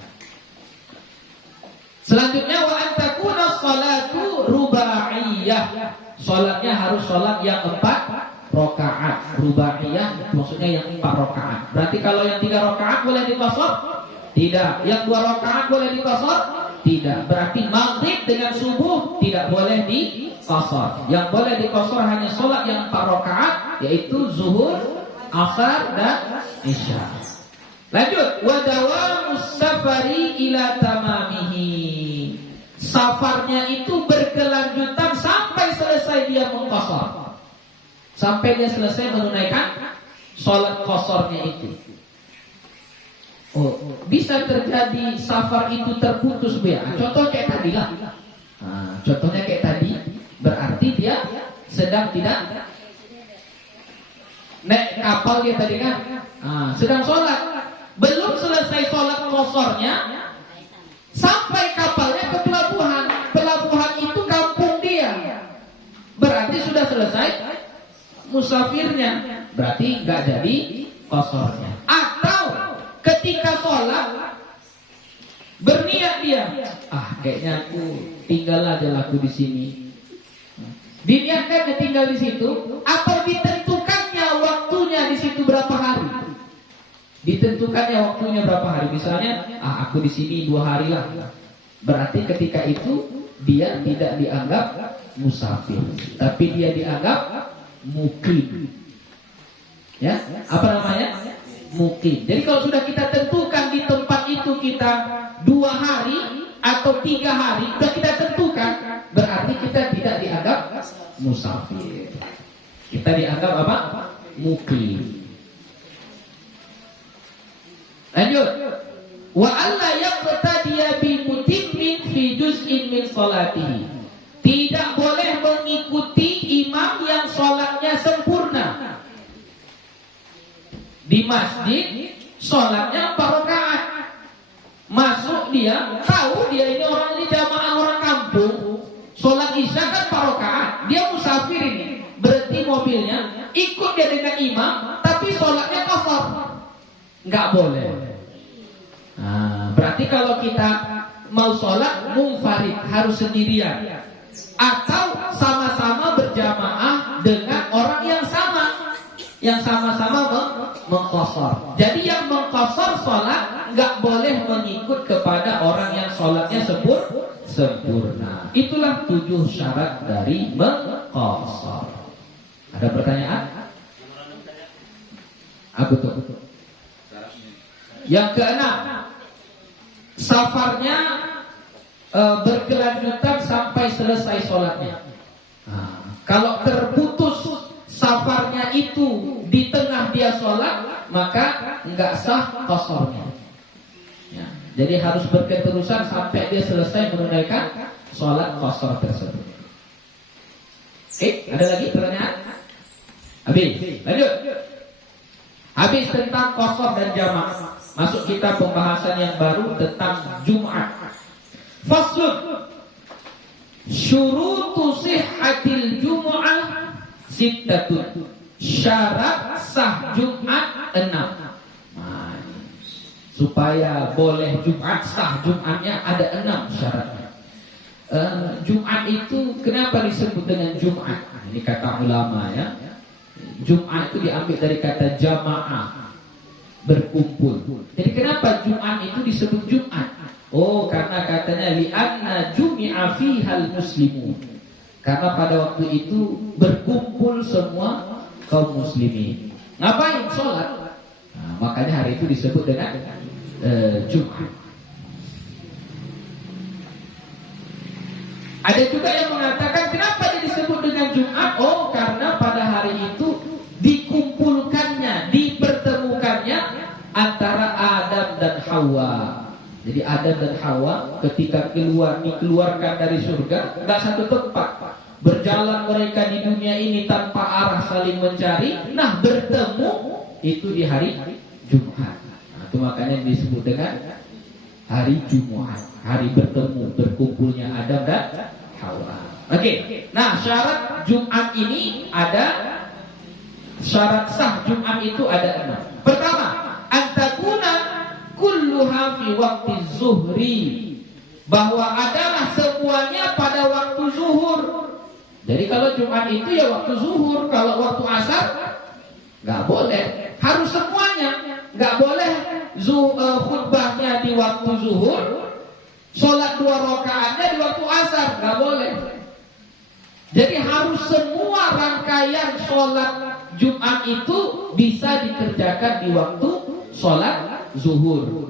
Selanjutnya wa antakuna sholatu rubaiyah. Sholatnya harus sholat yang 4 rakaat. Rubaiyah maksudnya yang 4 rakaat. Berarti kalau yang 3 rakaat boleh diqasar? Tidak. Yang 2 rakaat boleh diqasar? Tidak. Berarti maghrib dengan subuh tidak boleh diqasar. Yang boleh diqasar hanya sholat yang 4 rakaat, yaitu zuhur, asar dan isya. Lanjut, wa dawamus safari ila tamamihi. Safarnya itu berkelanjutan sampai selesai dia mengqasar. Sampai dia selesai menunaikan sholat qasarnya itu. Bisa terjadi safar itu terputus ya. Contoh kayak tadi lah. Contohnya kayak tadi, berarti dia sedang tidak naik kapal dia tadi kan, sedang sholat, belum selesai sholat qasarnya, sampai kapalnya ke pelabuhan. Pelabuhan itu kampung dia, berarti sudah selesai musafirnya, berarti nggak jadi qasarnya. Atau ketika sholat berniat dia, kayaknya aku tinggal aja laku di sini. Diniatkan dia tinggal di situ, atau ditentukannya waktunya di situ berapa hari. Ditentukannya waktunya berapa hari. Misalnya, aku di sini 2 hari lah. Berarti ketika itu dia tidak dianggap musafir, tapi dia dianggap muqim. Ya, apa namanya? Muqim. Jadi kalau sudah kita tentukan di tempat itu kita 2 hari atau 3 hari, sudah kita tentukan, berarti kita tidak dianggap musafir. Kita dianggap apa? Muqim. Lanjut. Wa alla yaqtadiya bi mutimmin fi juz'in min salatihi. Tidak boleh mengikuti imam yang sholatnya sempurna. Di masjid sholatnya 4 rakaat. Masuk dia, tahu dia ini orang ini jamaah orang kampung, sholat isya kan 4 rakaat. musafir ini berhenti mobilnya, ikut dia dengan imam, tapi sholatnya qashar, nggak boleh. Nah, berarti kalau kita mau sholat munfarid, harus sendirian, atau sama-sama berjamaah dengan orang yang sama-sama mengqashar. Jadi yang mengqashar sholat nggak boleh mengikut kepada orang yang sholatnya sempurna. Itulah 7 syarat dari mengqashar. Ada pertanyaan? Apa tuh? Yang keenam, safarnya berkelanjutan sampai selesai sholatnya. Nah, kalau terputus safarnya itu di tengah dia sholat, maka nggak sah qasharnya. Ya, jadi harus berketerusan sampai dia selesai menunaikan sholat qashar tersebut. Oke, ada lagi pertanyaan? Habis, lanjut. Habis tentang qashar dan jamaah. Masuk kita pembahasan yang baru tentang Jumat. Faslun. Syurutu sihhatil Jum'ah sittatun. Syarat sah Jumat 6. Nah, supaya boleh Jumat, sah Jumatnya ada 6 syaratnya. Jumat itu kenapa disebut dengan Jumat? Ini kata ulama ya. Jumat itu diambil dari kata jamaah, berkumpul. Jadi kenapa Jumat itu disebut Jumat? Oh, karena katanya li'anna jumi'a fihal muslimun. Karena pada waktu itu berkumpul semua kaum muslimin. Ngapain? Sholat. Nah, makanya hari itu disebut dengan Jumat. Ada juga yang mengatakan kenapa dia disebut dengan Jumat? Oh, karena pada hari itu dikumpulkannya, dipertemukannya antara Adam dan Hawa. Jadi Adam dan Hawa ketika dikeluarkan dari surga, nggak satu tempat. Berjalan mereka di dunia ini tanpa arah, saling mencari. Nah, bertemu itu di hari Jumat. Nah, itu makanya disebut dengan hari Jumat, hari bertemu, berkumpulnya Adam dan Hawa. Oke. Nah, syarat Jumat ini ada, syarat sah Jumat itu ada 6. Pertama, antakuna kulluha fi waqti zuhri, bahwa adalah semuanya pada waktu zuhur. Jadi kalau Jumat itu ya waktu zuhur, kalau waktu asar nggak boleh, harus semuanya. Nggak boleh khutbahnya di waktu zuhur, sholat 2 rakaatnya di waktu asar, nggak boleh. Jadi harus semua rangkaian sholat Jumat itu bisa dikerjakan di waktu sholat zuhur.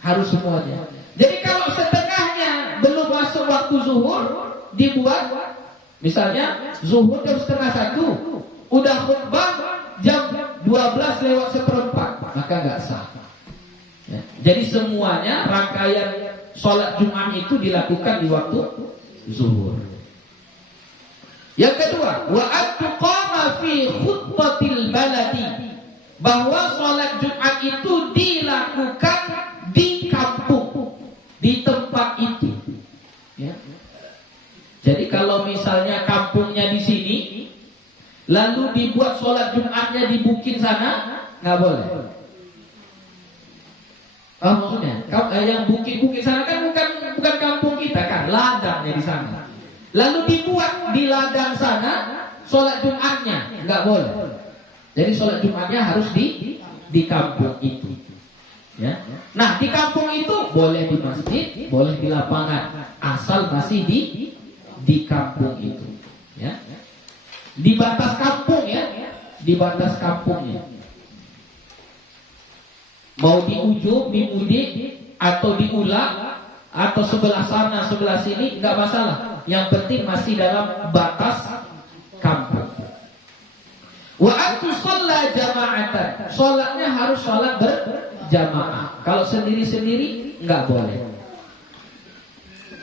Harus semuanya. Jadi kalau setengahnya belum masuk waktu zuhur, dibuat, misalnya zuhur jam 12:30, udah khutbah jam 12:04, maka nggak sah. Ya. Jadi semuanya rangkaian sholat Jumat itu dilakukan di waktu zuhur. Yang kedua, wa at-tuqama fi khutbatil baladi, bahwa sholat Jumat itu dilakukan di kampung, di tempat itu. Ya. Jadi kalau misalnya kampungnya di sini, lalu dibuat sholat Jumatnya di bukit sana, nggak boleh. Oh, maksudnya, yang bukit-bukit sana kan bukan kampung kita kan, ladangnya di sana. Lalu dibuat di ladang sana sholat Jumatnya, nggak boleh. Jadi sholat Jumatnya harus di kampung itu. Ya. Nah, di kampung itu boleh di masjid, boleh di lapangan, asal masih di kampung itu. Ya. Di batas kampung ya, di batas kampungnya. Mau di ujung, di mudik, atau di ulak, atau sebelah sana, sebelah sini, nggak masalah. Yang penting masih dalam batas kampung. Wa atu shalla jama'atan, sholatnya harus sholat berjamaah. Kalau sendiri-sendiri nggak boleh.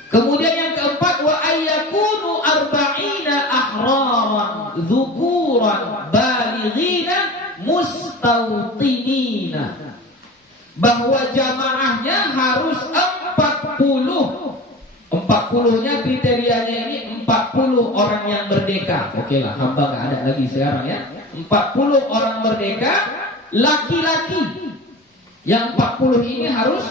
Kemudian yang keempat, wa ayyakunu arba'ina ahraran dzukuran balighina mustawtinina, bahwa jamaahnya harus 40. 40-nya kriterianya ini 40 orang yang merdeka. Oke lah, hamba nggak ada lagi sekarang ya. 40 orang merdeka, laki-laki. Yang 40 ini harus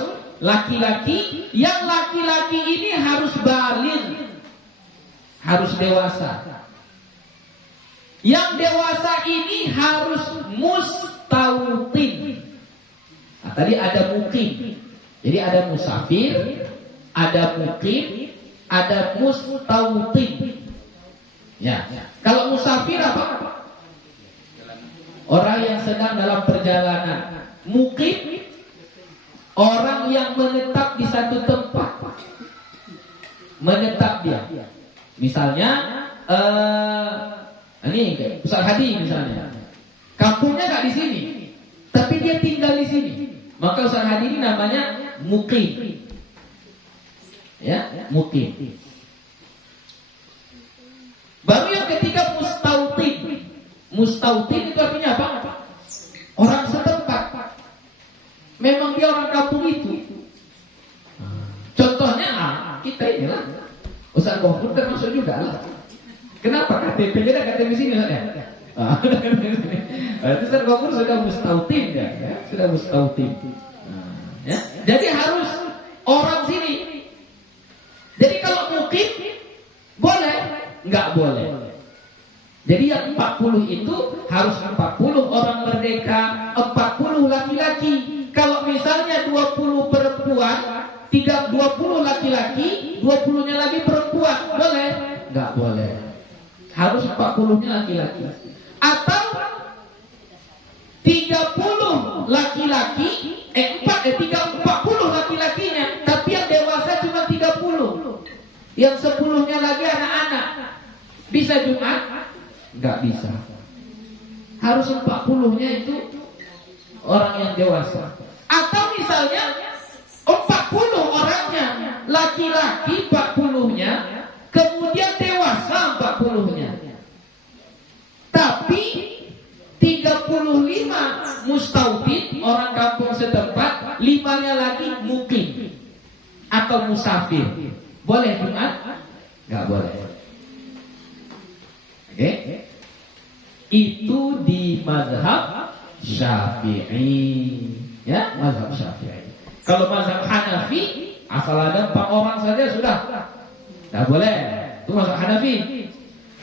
laki-laki. Yang laki-laki ini harus baligh, harus dewasa. Yang dewasa ini harus mustautin. Nah, tadi ada mukim. Jadi ada musafir, ada mukim, ada mustautin. Ya. Kalau musafir apa? Orang yang sedang dalam perjalanan. Mukim, orang yang menetap di satu tempat. Menetap dia. Misalnya, ini Ustaz Hadi misalnya. Kampungnya nggak di sini, tapi dia tinggal di sini. Maka Ustaz Hadi ini namanya mukim. Ya, mukim. Baru yang ketiga mustautin. Mustautin itu artinya apa? Orang setempat. Memang dia orang kampung itu. Contohnya kita ini lah. Ustaz Gofur termasuk juga lah. Kenapa KTP-nya ada KTP sini lah ya? Itu Ustaz Gofur sudah mustautin ya, sudah mustautin. Ya. Jadi harus orang sini. Jadi kalau mukim boleh, nggak boleh. Jadi yang 40 itu harus 40 orang merdeka, 40 laki-laki. Kalau misalnya 20 perempuan, 20 laki-laki, 20-nya lagi perempuan, boleh? Nggak boleh. Harus 40-nya laki-laki. Atau 30 laki-laki, 40 laki-lakinya, tapi yang dewasa cuma 30. Yang 10-nya lagi anak-anak. Bisa Jumat? Nggak bisa. Harus 40-nya itu orang yang dewasa. Atau misalnya 40 orangnya laki-laki, 40-nya kemudian dewasa 40-nya. Tapi 35 mustautin, orang kampung setempat, 5-nya lagi mukim atau musafir. Boleh Jumat? Nggak boleh. Oke? Itu di mazhab Syafi'i. Ya, mazhab Syafi'i. Kalau mazhab Hanafi, asal ada 4 orang saja sudah. Nggak boleh. Itu mazhab Hanafi.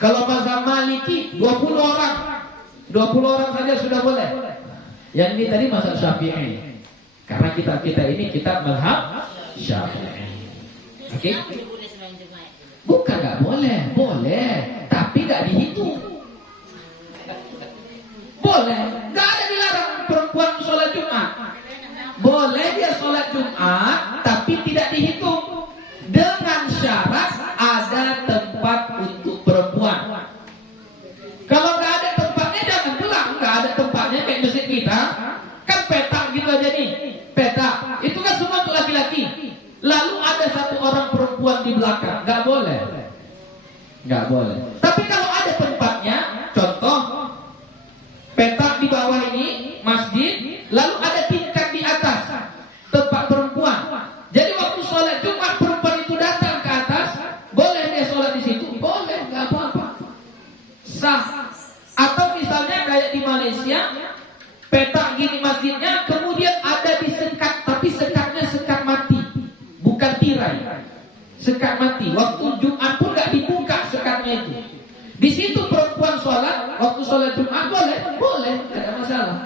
Kalau mazhab Maliki 20 orang. 20 orang saja sudah boleh. Yang ini tadi mazhab Syafi'i. Karena kita ini kitab mazhab Syafi'i. Oke? Bukan nggak boleh, boleh, tapi nggak dihitung. Boleh, nggak ada dilarang perempuan sholat Jumat. Boleh dia sholat Jumat, tapi tidak dihitung. Dengan syarat ada tempat untuk perempuan. Kalau nggak ada tempatnya jangan bilang nggak ada tempatnya kayak masjid kita. Kan petak gitu aja nih, petak. Itu kan semua untuk laki-laki. Lalu ada satu orang perempuan di belakang, nggak boleh, nggak boleh. Tapi kalau ada tempatnya, contoh petak di bawah ini masjid, lalu ada tingkat di atas tempat perempuan. Jadi waktu sholat Jumat perempuan itu datang ke atas, boleh dia sholat di situ, boleh, nggak apa-apa, sah. Atau misalnya kayak di Malaysia, petak gini masjidnya, kemudian ada disekat, tapi sekatnya sekat mati. Bukan tirai, sekat mati. Waktu Jumat pun nggak dibuka sekatnya itu. Di situ perempuan sholat, waktu sholat Jumat boleh, nggak ada masalah.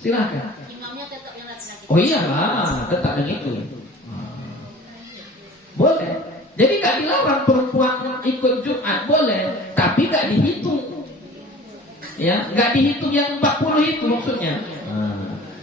Silakan. Imamnya tetap yang laki-laki. Oh iyalah, tetap yang itu. Boleh. Jadi nggak dilarang perempuan ikut Jumat, boleh, tapi nggak dihitung. Ya, nggak dihitung yang 40 itu maksudnya.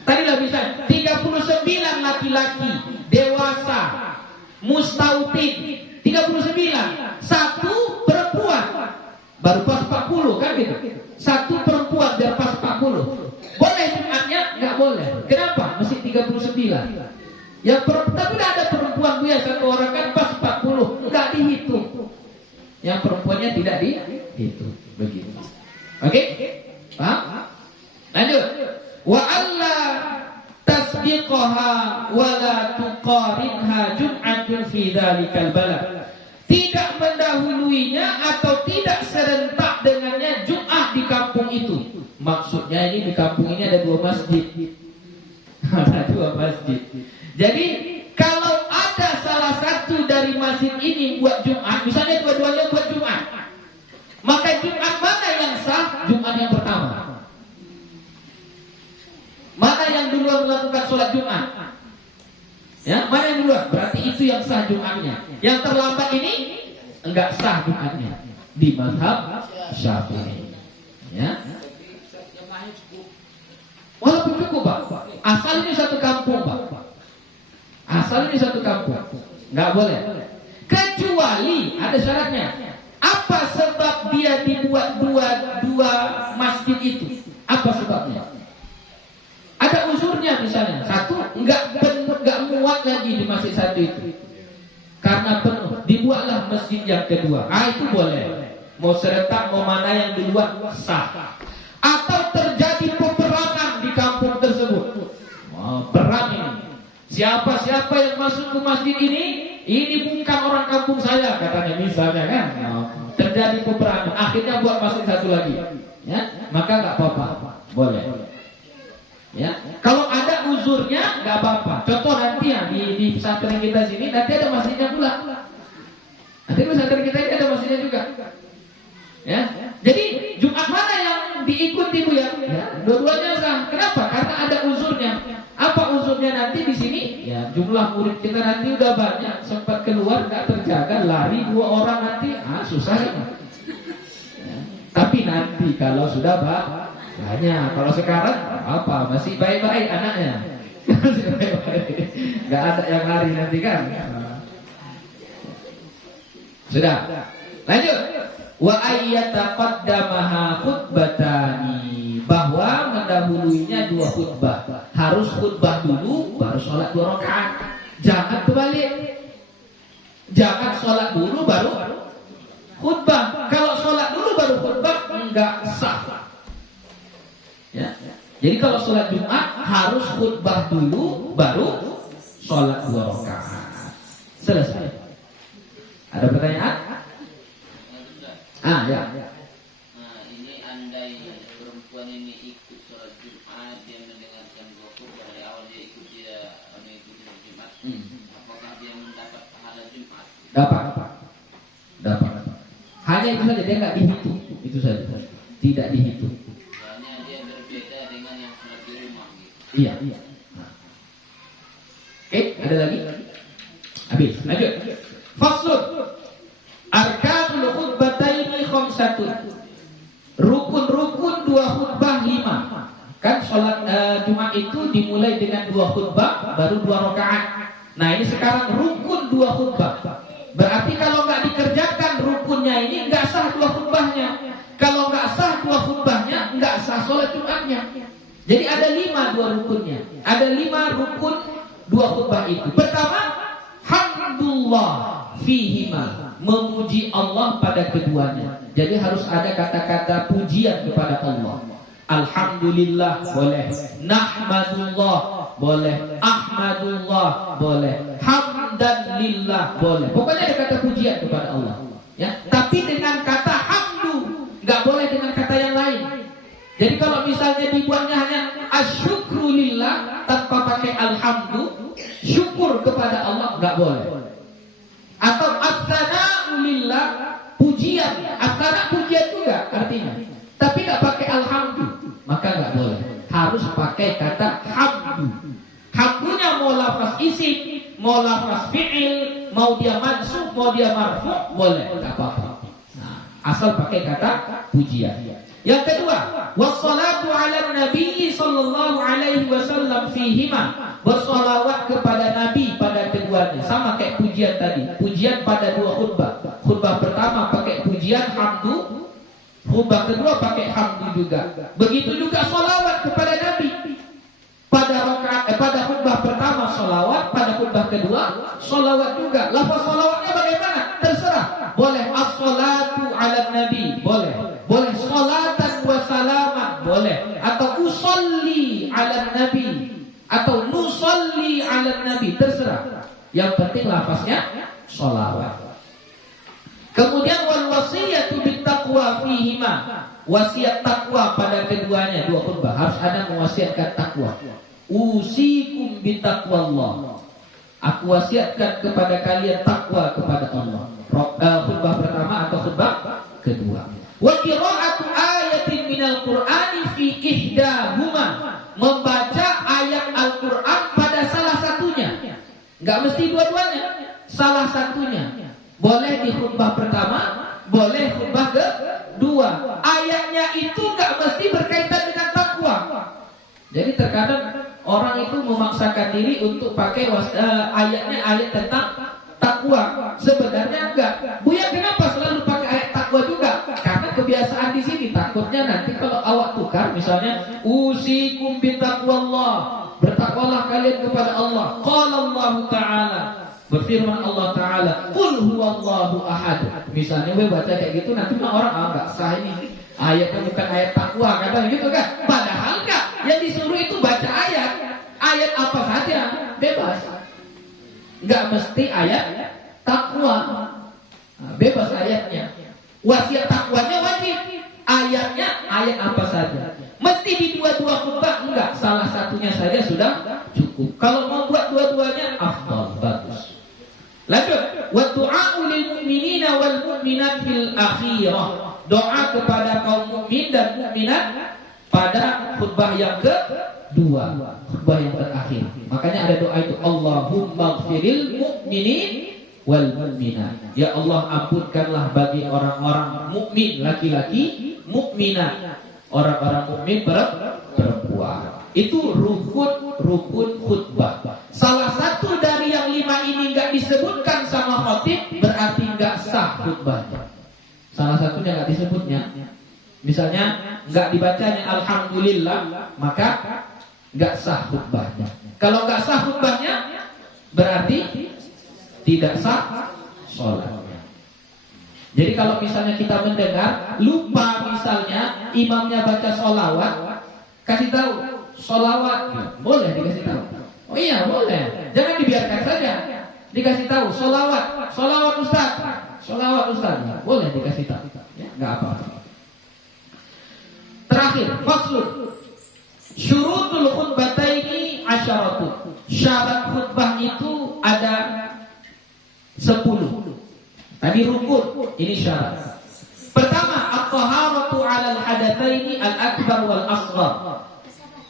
Tadi lah bisa 39 laki-laki dewasa. Mustautin 39, 1 perempuan, baru pas 40 kan gitu. 1 perempuan biar pas 40. Boleh Jumatnya? Nggak boleh. Kenapa? Mesti 39. Yang tapi nggak ada perempuan biasa 1 orang kan pas 40, nggak dihitung. Yang perempuannya tidak dihitung. Begitu. Oke? Paham? Lanjut. Wa Allah tasbiqaha wa la tuqarinha jum'atun fi dzalikal balad. Tidak mendahuluinya atau tidak serentak Jumat di kampung itu. Maksudnya ini di kampung ini ada 2 masjid. Ada 2 masjid. Jadi kalau ada salah satu dari masjid ini buat Jumat, misalnya dua-duanya buat Jumat, maka Jumat mana yang sah? Jumat yang pertama. Mana yang duluan melakukan sholat Jumat? Ya, mana yang duluan? Berarti itu yang sah Jumatnya. Yang terlambat ini enggak sah Jumatnya di mazhab Syafi'i. Ya. Walaupun cukup, Pak. Asal ini satu kampung, Pak. Asal ini satu kampung. Enggak boleh. Kecuali ada syaratnya. Apa sebab dia dibuat dua masjid itu? Apa sebabnya? Ada uzurnya misalnya. Satu, enggak muat lagi di masjid satu itu. Karena penuh, dibuatlah masjid yang kedua. Itu boleh. Mau serentak, mau mana yang duluan sah. Atau terjadi peperangan di kampung tersebut. Perang ini. Siapa-siapa yang masuk ke masjid ini bukan orang kampung saya, katanya misalnya kan. Terjadi peperangan, akhirnya buat masjid satu lagi. Ya, maka enggak apa-apa. Boleh. Ya, kalau ada uzurnya nggak apa-apa. Contoh nanti ya di pesantren kita sini nanti ada masjidnya pula. Nanti di pesantren kita ini ada masjidnya juga. Ya, jadi Jumat mana yang diikuti Bu ya? Dua-duanya sah. Kenapa? Karena ada uzurnya. Apa uzurnya nanti di sini? Ya, jumlah murid kita nanti udah banyak, sempat keluar nggak terjaga, lari 2 orang nanti, susah ya. Ya. Tapi nanti kalau sudah banyak, kalau sekarang apa? Masih baik-baik anaknya. Masih baik-baik. Nggak ada yang lari nanti kan? Sudah. Lanjut. Wa ayyataqaddamaha khutbatani, bahwa mendahuluinya 2 khutbah. Harus khutbah dulu baru sholat 2 rakaat. Jangan kebalik. Jangan sholat dulu baru khutbah. Kalau sholat dulu baru khutbah enggak sah. Ya. Jadi kalau sholat Jumat harus khutbah dulu baru sholat 2 rakaat. Selesai. Ada pertanyaan? Ya. Nah, ini andai perempuan ini ikut sholat Jumat, dia mendengarkan 2 khutbah dari awal, dia mengikuti sholat Jumat, apakah dia mendapat pahala Jumat? Dapat. Hanya itu saja, dia nggak dihitung. Itu saja. Tidak dihitung. Soalnya dia berbeda dengan yang sholat di rumah gitu. Iya. Oke, ada lagi? Habis. Lanjut. Faslun. Arkanul khutbataini khamsatun. Rukun-rukun 2 khutbah 5. Kan sholat Jumat itu dimulai dengan 2 khutbah baru 2 rakaat. Nah, ini sekarang rukun 2 khutbah. Berarti kalau nggak dikerjakan rukunnya ini nggak sah 2 khutbahnya. Kalau nggak sah 2 khutbahnya, nggak sah sholat Jumatnya. Jadi ada 5 2 rukunnya. Ada 5 rukun 2 khutbah itu. Pertama, hamdulillah fihima, memuji Allah pada keduanya. Jadi harus ada kata-kata pujian kepada Allah. Alhamdulillah boleh, nahmadullah boleh, ahmadullah boleh, hamdan lillah boleh. Pokoknya ada kata pujian kepada Allah. Ya, tapi dengan kata hamdu, nggak boleh dengan kata yang lain. Jadi kalau misalnya dibuatnya hanya asyukru lillah tanpa pakai alhamdu, syukur kepada Allah, nggak boleh. Atau as-sana'u lillah, pujian, as-sana' pujian juga artinya, tapi nggak pakai alhamdu, maka nggak boleh. Harus pakai kata hamdu. Hamdunya mau lafaz isim, mau lafaz fi'il, mau dia mansub, mau dia marfu', boleh, nggak apa-apa. Nah, asal pakai kata pujian. Yang kedua, wassalatu ala nabi sallallahu alaihi wasallam fihima, bersolawat kepada Nabi pada keduanya. Sama kayak pujian tadi. Pujian pada 2 khutbah. Khutbah pertama pakai pujian hamdu, khutbah kedua pakai hamdu juga. Begitu juga solawat kepada Nabi. Pada khutbah pertama solawat, pada khutbah kedua solawat juga. Lafaz solawatnya bagaimana? Terserah. Boleh as-salatu ala nabi, boleh. Boleh salatan wa salaman, boleh. Atau usolli ala nabi, atau nusolli ala nabi, terserah. Yang penting lafaznya sholawat. Kemudian wal wasiyatu bit taqwa fihima, wasiat takwa pada keduanya, dua khutbah harus ada mewasiatkan takwa. Usikum bitaqwallah. Aku wasiatkan kepada kalian takwa kepada Allah. Khutbah pertama atau khutbah kedua. Wa qira'atu ayatin minal Qur'ani fi ihdahuma. Membaca ayat Al-Qur'an pada salah satunya. Enggak mesti dua-duanya. Salah satunya. Boleh di khutbah pertama, boleh khutbah kedua. Ayatnya itu enggak mesti berkaitan dengan takwa. Jadi terkadang orang itu memaksakan diri untuk pakai ayatnya ayat tentang takwa. Sebenarnya enggak. Buya kenapa selalu pakai ayat takwa juga? Karena kebiasaan di sini. Takutnya nanti kalau awak tukar, misalnya usikum bitaqwallah, bertakwalah kalian kepada Allah. Qala Allah Ta'ala, berfirman Allah Ta'ala, qul huwallahu ahad. Misalnya gue baca kayak gitu, nanti orang enggak sah ini. Ayatnya bukan ayat takwa, kadang gitu kan. Padahal enggak. Yang disuruh itu baca ayat. Ayat apa saja, bebas. Enggak mesti ayat takwa. Bebas ayatnya. Wasiat takwanya wajib. Ayatnya ayat apa saja. Mesti di dua-dua khutbah enggak, salah satunya saja sudah cukup. Kalau mau buat dua-duanya afdal, bagus. Lanjut, wa du'a'u lil mu'minina wal mu'minat fil akhirah. Doa kepada kaum mukmin dan mukminat pada khutbah yang kedua, khutbah yang terakhir. Makanya ada doa itu, Allahumma ighfiril mu'minin wal mu'minat. Ya Allah, ampunkanlah bagi orang-orang mukmin laki-laki, mukminat orang-orang mukmin perempuan. Itu rukun khutbah. Salah satu dari yang 5 ini enggak disebutkan sama khatib, berarti enggak sah khutbahnya. Salah satunya enggak disebutnya. Misalnya enggak dibacanya alhamdulillah, maka enggak sah khutbahnya. Kalau enggak sah khutbahnya, berarti tidak sah sholatnya. Jadi kalau misalnya kita mendengar lupa, misalnya imamnya baca sholawat, kasih tahu sholawat, boleh dikasih tahu. Oh iya boleh, jangan dibiarkan saja. Dikasih tahu sholawat, sholawat Ustaz, sholawat Ustaz, boleh dikasih tahu. Ya, nggak apa-apa. Terakhir, faslun. Syurutul khutbataini asyaratun. Syarat khutbah itu ada 10. Tadi rukun, ini syarat. Pertama, at-taharatu 'alal hadatsaini al-akbar wal asghar.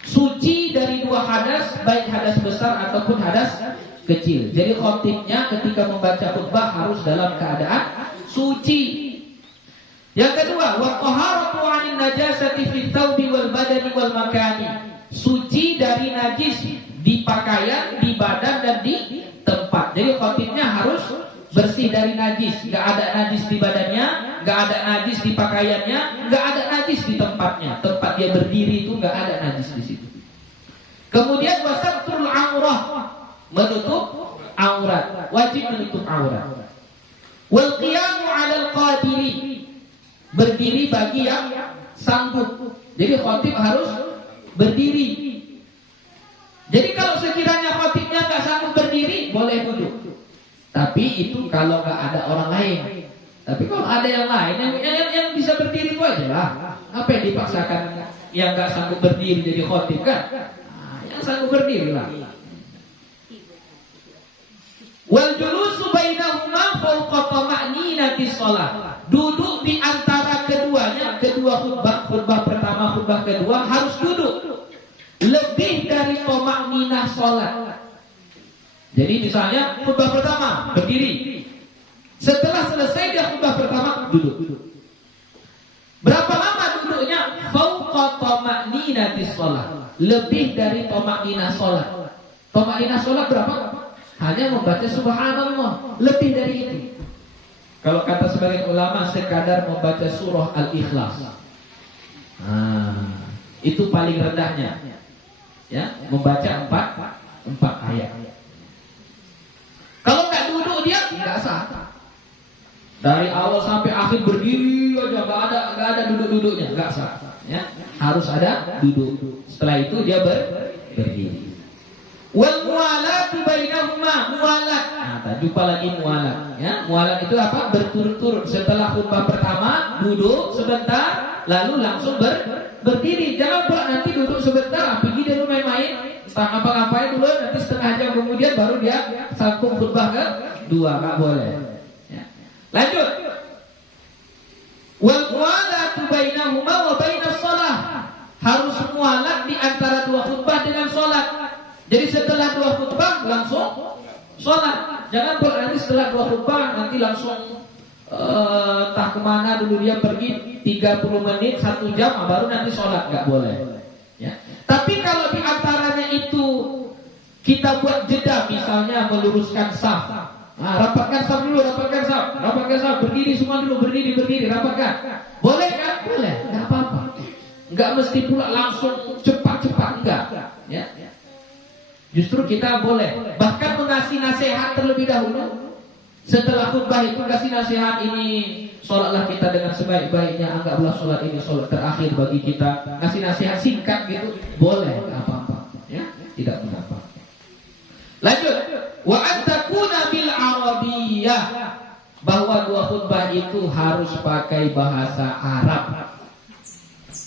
Suci dari dua hadas, baik hadas besar ataupun hadas kecil. Jadi khatibnya ketika membaca khutbah harus dalam keadaan suci. Yang kedua, wa taharatu 'anil najasati fit thawbi wal badani wal makani. Suci dari najis di pakaian, di badan dan di tempat. Jadi khatibnya harus bersih dari najis. Enggak ada najis di badannya, enggak ada najis di pakaiannya, enggak ada najis di tempatnya. Tempat dia berdiri itu enggak ada najis di situ. Kemudian wasatrul aurah, menutup aurat. Wajib menutup aurat. Wal qiyamu 'alal qadiri, berdiri bagi yang sanggup. Jadi khatib harus berdiri. Jadi kalau sekiranya khatibnya enggak sanggup berdiri, boleh duduk. Tapi itu kalau nggak ada orang lain. Tapi kalau ada yang lain yang bisa berdiri itu aja lah. Apa yang dipaksakan yang nggak sanggup berdiri jadi khatib kan? Yang sanggup berdiri lah. Wal julusu bainahuma fawqa tama'ninati shalah. Duduk di antara keduanya, kedua khutbah pertama, khutbah kedua harus duduk. Lebih dari tama'ninah salat. Jadi misalnya khutbah pertama berdiri. Setelah selesai dia khutbah pertama duduk. Berapa lama duduknya? Fauqa tama'ninatis shalah. Lebih dari tama'ninah salat. Tama'ninah salat berapa? Hanya membaca subhanallah. Lebih dari itu. Kalau kata sebagian ulama sekadar membaca surah Al-Ikhlas. Itu paling rendahnya. Ya, membaca 4 ayat. Kalau nggak duduk dia nggak sah. Dari awal sampai akhir berdiri aja, nggak ada duduk-duduknya, nggak sah. Ya, harus ada duduk. Setelah itu dia berdiri. Wal mualatu bainahuma, mualat. Nah, jumpa lagi mualat. Ya, mualat itu apa? Berturut-turut. Setelah khutbah pertama duduk sebentar, lalu langsung berdiri. Jangan pula nanti duduk sebentar, pergi dia main-main, entah apa-ngapain dulu, nanti setengah jam kemudian baru dia sambung khutbah kedua, nggak boleh. Ya. Lanjut. Wal mu'alatu bainahuma wa bainas shalah. Harus mualat di antara dua khutbah dengan sholat. Jadi setelah dua khutbah langsung sholat. Jangan pula nanti setelah dua khutbah nanti langsung entah kemana dulu dia pergi 30 menit 1 jam baru nanti sholat, nggak boleh. Ya. Tapi kalau di antaranya itu kita buat jeda, misalnya meluruskan saf, rapatkan saf dulu, rapatkan saf, berdiri semua dulu, berdiri, rapatkan. Boleh kan? Boleh, nggak apa-apa. Nggak mesti pula langsung cepat-cepat, enggak. Ya. Justru kita boleh bahkan mengasih nasihat terlebih dahulu. Setelah khutbah itu kasih nasihat, ini sholatlah kita dengan sebaik-baiknya, anggaplah sholat ini sholat terakhir bagi kita. Kasih nasihat singkat gitu, boleh, apa-apa, ya, tidak mengapa. Lanjut, wa antakuna bil arabiyyah, bahwa dua khutbah itu harus pakai bahasa Arab.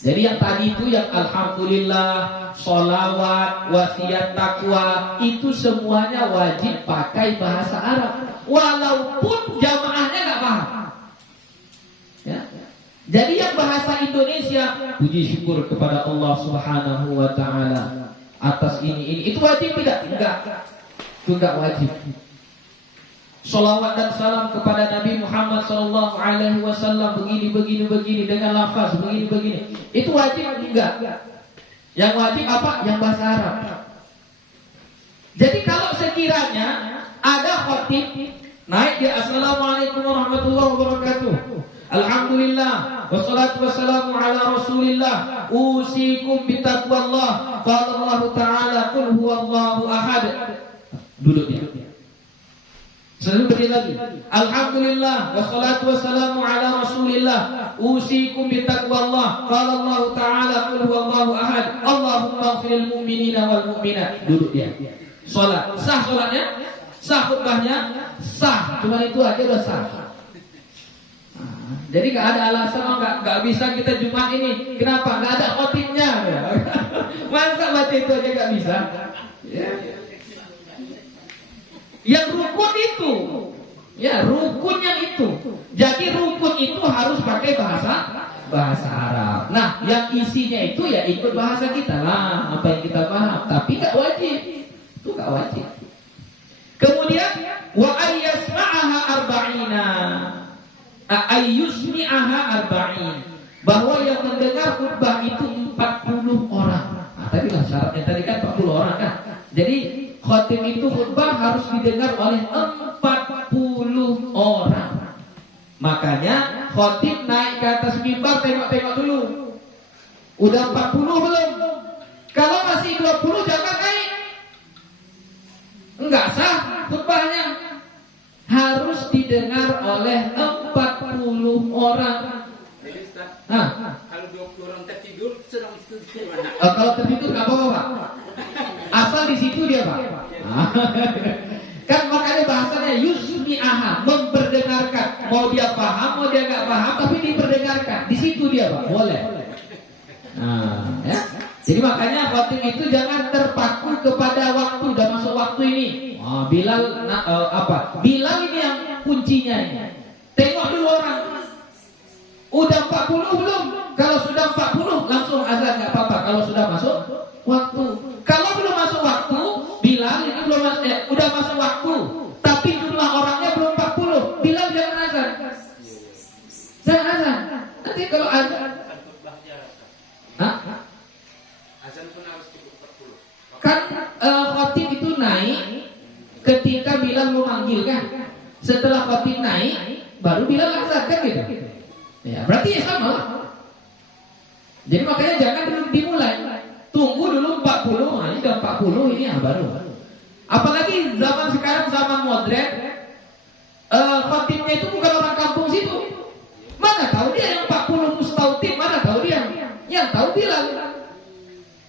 Jadi yang tadi itu yang alhamdulillah, sholawat, wasiat takwa, itu semuanya wajib pakai bahasa Arab, walaupun jamaahnya nggak paham. Ya. Jadi yang bahasa Indonesia, puji syukur kepada Allah Subhanahu Wa Taala atas ini, itu wajib tidak? Enggak, itu enggak wajib. Sholawat dan salam kepada Nabi Muhammad Sallallahu Alaihi Wasallam begini dengan lafaz begini. Itu wajib enggak? Yang wajib apa? Yang bahasa Arab. Jadi kalau sekiranya ada khatib naik di Assalamualaikum warahmatullahi wabarakatuh, alhamdulillah, wassalatu wassalamu ala rasulillah, usikum bitaqwallah, qala Allah Ta'ala, qul huwallahu ahad. Duduk dia. Selalu berdiri lagi. Alhamdulillah, wassalatu wassalamu ala rasulillah, usikum bitaqwallah, qala Allah Ta'ala, qul huwallahu ahad, Allahumma ighfiril mu'minina wal mu'minat. Duduk dia. Salat. Sah salatnya? Sah khutbahnya? Sah. Cuma itu aja udah sah. Jadi nggak ada alasan, nggak bisa kita Jumat ini. Kenapa? Nggak ada khotibnya. Masa baca itu aja nggak bisa? Ya. Yang rukun itu, ya rukun yang itu. Jadi rukun itu harus pakai bahasa Arab. Nah, yang isinya itu ya ikut bahasa kita lah, apa yang kita paham. Tapi nggak wajib, itu nggak wajib. Kemudian wa ayyasma'aha arba'ina, ayyusmi'aha arba'in, bahwa yang mendengar khutbah itu 40 orang. Nah, tadi lah syaratnya tadi kan 40 orang kan. Jadi khatib itu khutbah harus didengar oleh 40 orang. Makanya khatib naik ke atas mimbar, tengok-tengok dulu. Udah 40 belum? Kalau masih 20 jangan naik. Enggak sah khutbahnya. Harus didengar oleh 40 orang. Kalau 20 orang tertidur, sedang itu gimana? Kalau tertidur nggak apa-apa, Pak. Asal di situ dia, Pak. Kan makanya bahasanya yusmi'aha, memperdengarkan. Mau dia paham, mau dia nggak paham, tapi diperdengarkan. Di situ dia, Pak. Boleh. Nah, ya. Jadi makanya khatib itu jangan terpaku kepada waktu. Udah masuk waktu ini. Bilal Bilal ini yang kuncinya ini. Tengok dulu orang. Udah 40 belum? Kalau sudah 40 langsung azan, nggak apa-apa. Kalau sudah masuk waktu. Kalau belum masuk waktu, Bilal ini belum masuk, udah masuk waktu, tapi jumlah orangnya belum 40. Bilal jangan azan. Jangan azan. Nanti kalau azan, Azan pun harus cukup 40. kan khatib itu naik ketika Bilal memanggil kan. Setelah khatib naik, baru Bilal azan kan gitu. Ya, berarti ya sama lah. Jadi makanya jangan dulu dimulai. Tunggu dulu 40, ini udah 40 ini baru. Apalagi zaman sekarang, zaman modern, khatibnya itu bukan orang kampung situ. Mana tahu dia yang 40 mustautib, mana tahu dia. Yang tahu Bilal.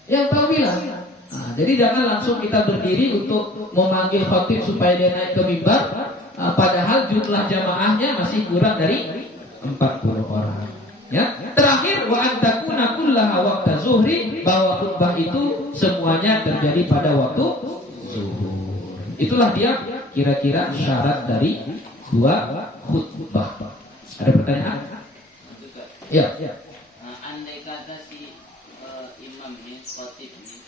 Yang tahu Bilal. Nah, jadi jangan langsung kita berdiri untuk memanggil khatib supaya dia naik ke mimbar, padahal jumlah jamaahnya masih kurang dari 40 orang. Ya, terakhir wa antakuna kullaha waqta zuhri, bahwa khutbah itu semuanya terjadi pada waktu zuhur. Itulah dia kira-kira syarat dari dua khutbah. Ada pertanyaan? Ya. Andai kata si imam ini, khotib ini,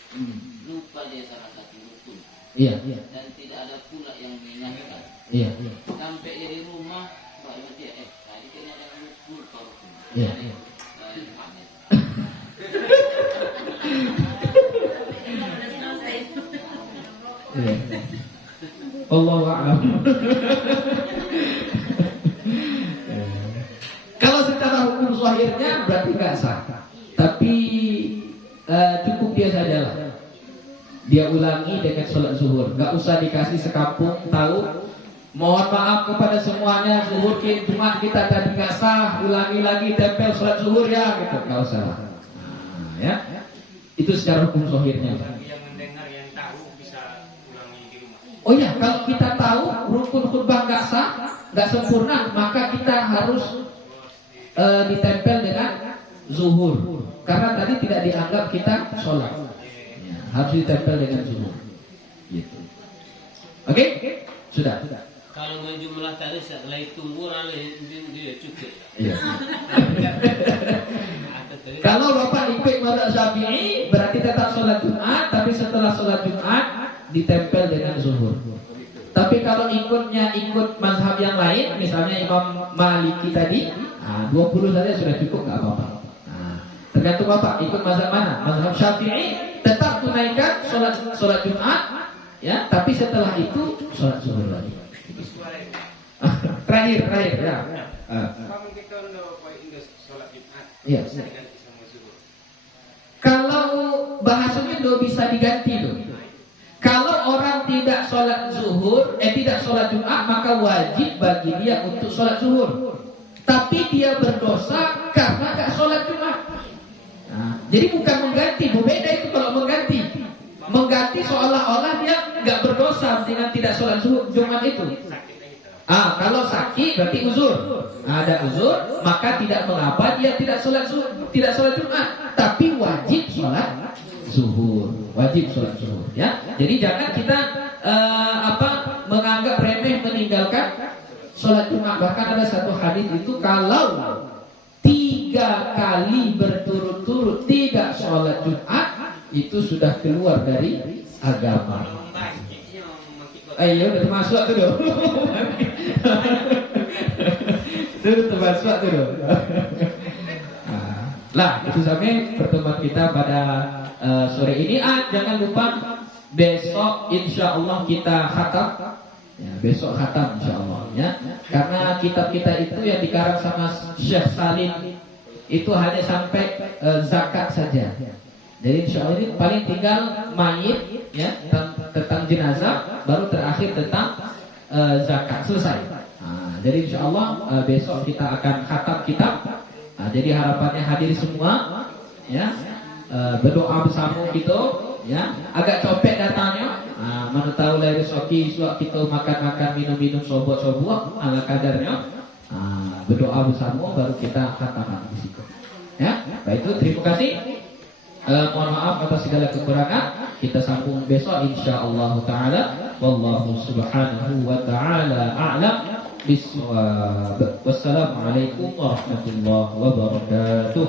lupa dia salah satu rukun, Iya. dan tidak ada pula yang mengingatkan. Iya. Sampai dia di rumah, Pak Imam dia, tadi kayaknya ada lupa rukun. Iya. Imamnya. Iya. Allahu a'lam. Kalau secara hukum zahirnya berarti nggak sah, tapi cukup dia sajalah. Dia ulangi dengan sholat zuhur, nggak usah dikasih sekampung tahu. Mohon maaf kepada semuanya, zuhur Jumat kita tadi nggak sah, ulangi lagi tempel sholat zuhur ya, gitu, nggak usah. Ya, itu secara hukum zahirnya. Bagi yang mendengar yang tahu bisa ulangi di rumah. Oh ya, kalau kita tahu rukun khutbah nggak sah, nggak sempurna, maka kita harus ditempel dengan zuhur. Karena tadi tidak dianggap kita sholat, ya, harus ditempel dengan zuhur. Gitu. Oke? Sudah. Kalau menjumlah tadi setelah itu murah dia cukup. Iya. Atau tadi Kalau Bapak ikut mazhab Syafi'i berarti tetap sholat Jumat, tapi setelah sholat Jumat ditempel dengan zuhur. Tapi kalau ikut mazhab yang lain, misalnya Imam Maliki tadi, 20 saja sudah cukup, nggak apa-apa. Tergantung Bapak ikut mazhab mana. Mazhab Syafi'i tetap tunaikan sholat Jumat, ya, tapi setelah itu sholat zuhur lagi. Terakhir ya. Kalau kita untuk sholat Jumat, Iya. bisa diganti sama zuhur. Kalau bahasanya bisa diganti tuh. Kalau orang tidak sholat zuhur, tidak sholat Jumat, maka wajib bagi dia untuk sholat zuhur. Tapi dia berdosa karena gak sholat Jumat. Nah, jadi bukan mengganti, berbeda itu kalau mengganti. Mengganti seolah-olah dia gak berdosa dengan tidak sholat zuhur Jumat itu. Kalau sakit berarti uzur. Ada uzur, maka tidak mengapa dia tidak sholat Jumat, tapi wajib sholat zuhur. Wajib sholat zuhur, ya. Jadi jangan kita menganggap remeh meninggalkan sholat Jumat. Bahkan ada satu hadis itu, kalau 3 kali berturut-turut tidak sholat Jumat, itu sudah keluar dari agama. Ayo, udah termasuk tuh dong. Itu termasuk tuh dong. Lah, itu sampai pertemuan kita pada sore ini. Jangan lupa besok insya Allah kita khatam. Ya, besok khatam insya Allah, ya. Karena kitab kita itu yang dikarang sama Syekh Salim itu hanya sampai zakat saja. Jadi insya Allah ini paling tinggal mayit, ya, tentang jenazah, baru terakhir tentang zakat, selesai. Jadi insya Allah besok kita akan khatam kitab. Jadi harapannya hadir semua, ya, berdoa bersama gitu, ya. Agak copet datangnya, mana tahu lahir soki suak kita makan minum sobot ala kadarnya. Berdoa bersama baru kita khatam di situ. Ya, baik itu, terima kasih. Mohon maaf atas segala kekurangan. Kita sambung besok insyaallah taala. Wallahu subhanahu wa taala a'lam bissawab. Wassalamualaikum warahmatullahi wabarakatuh.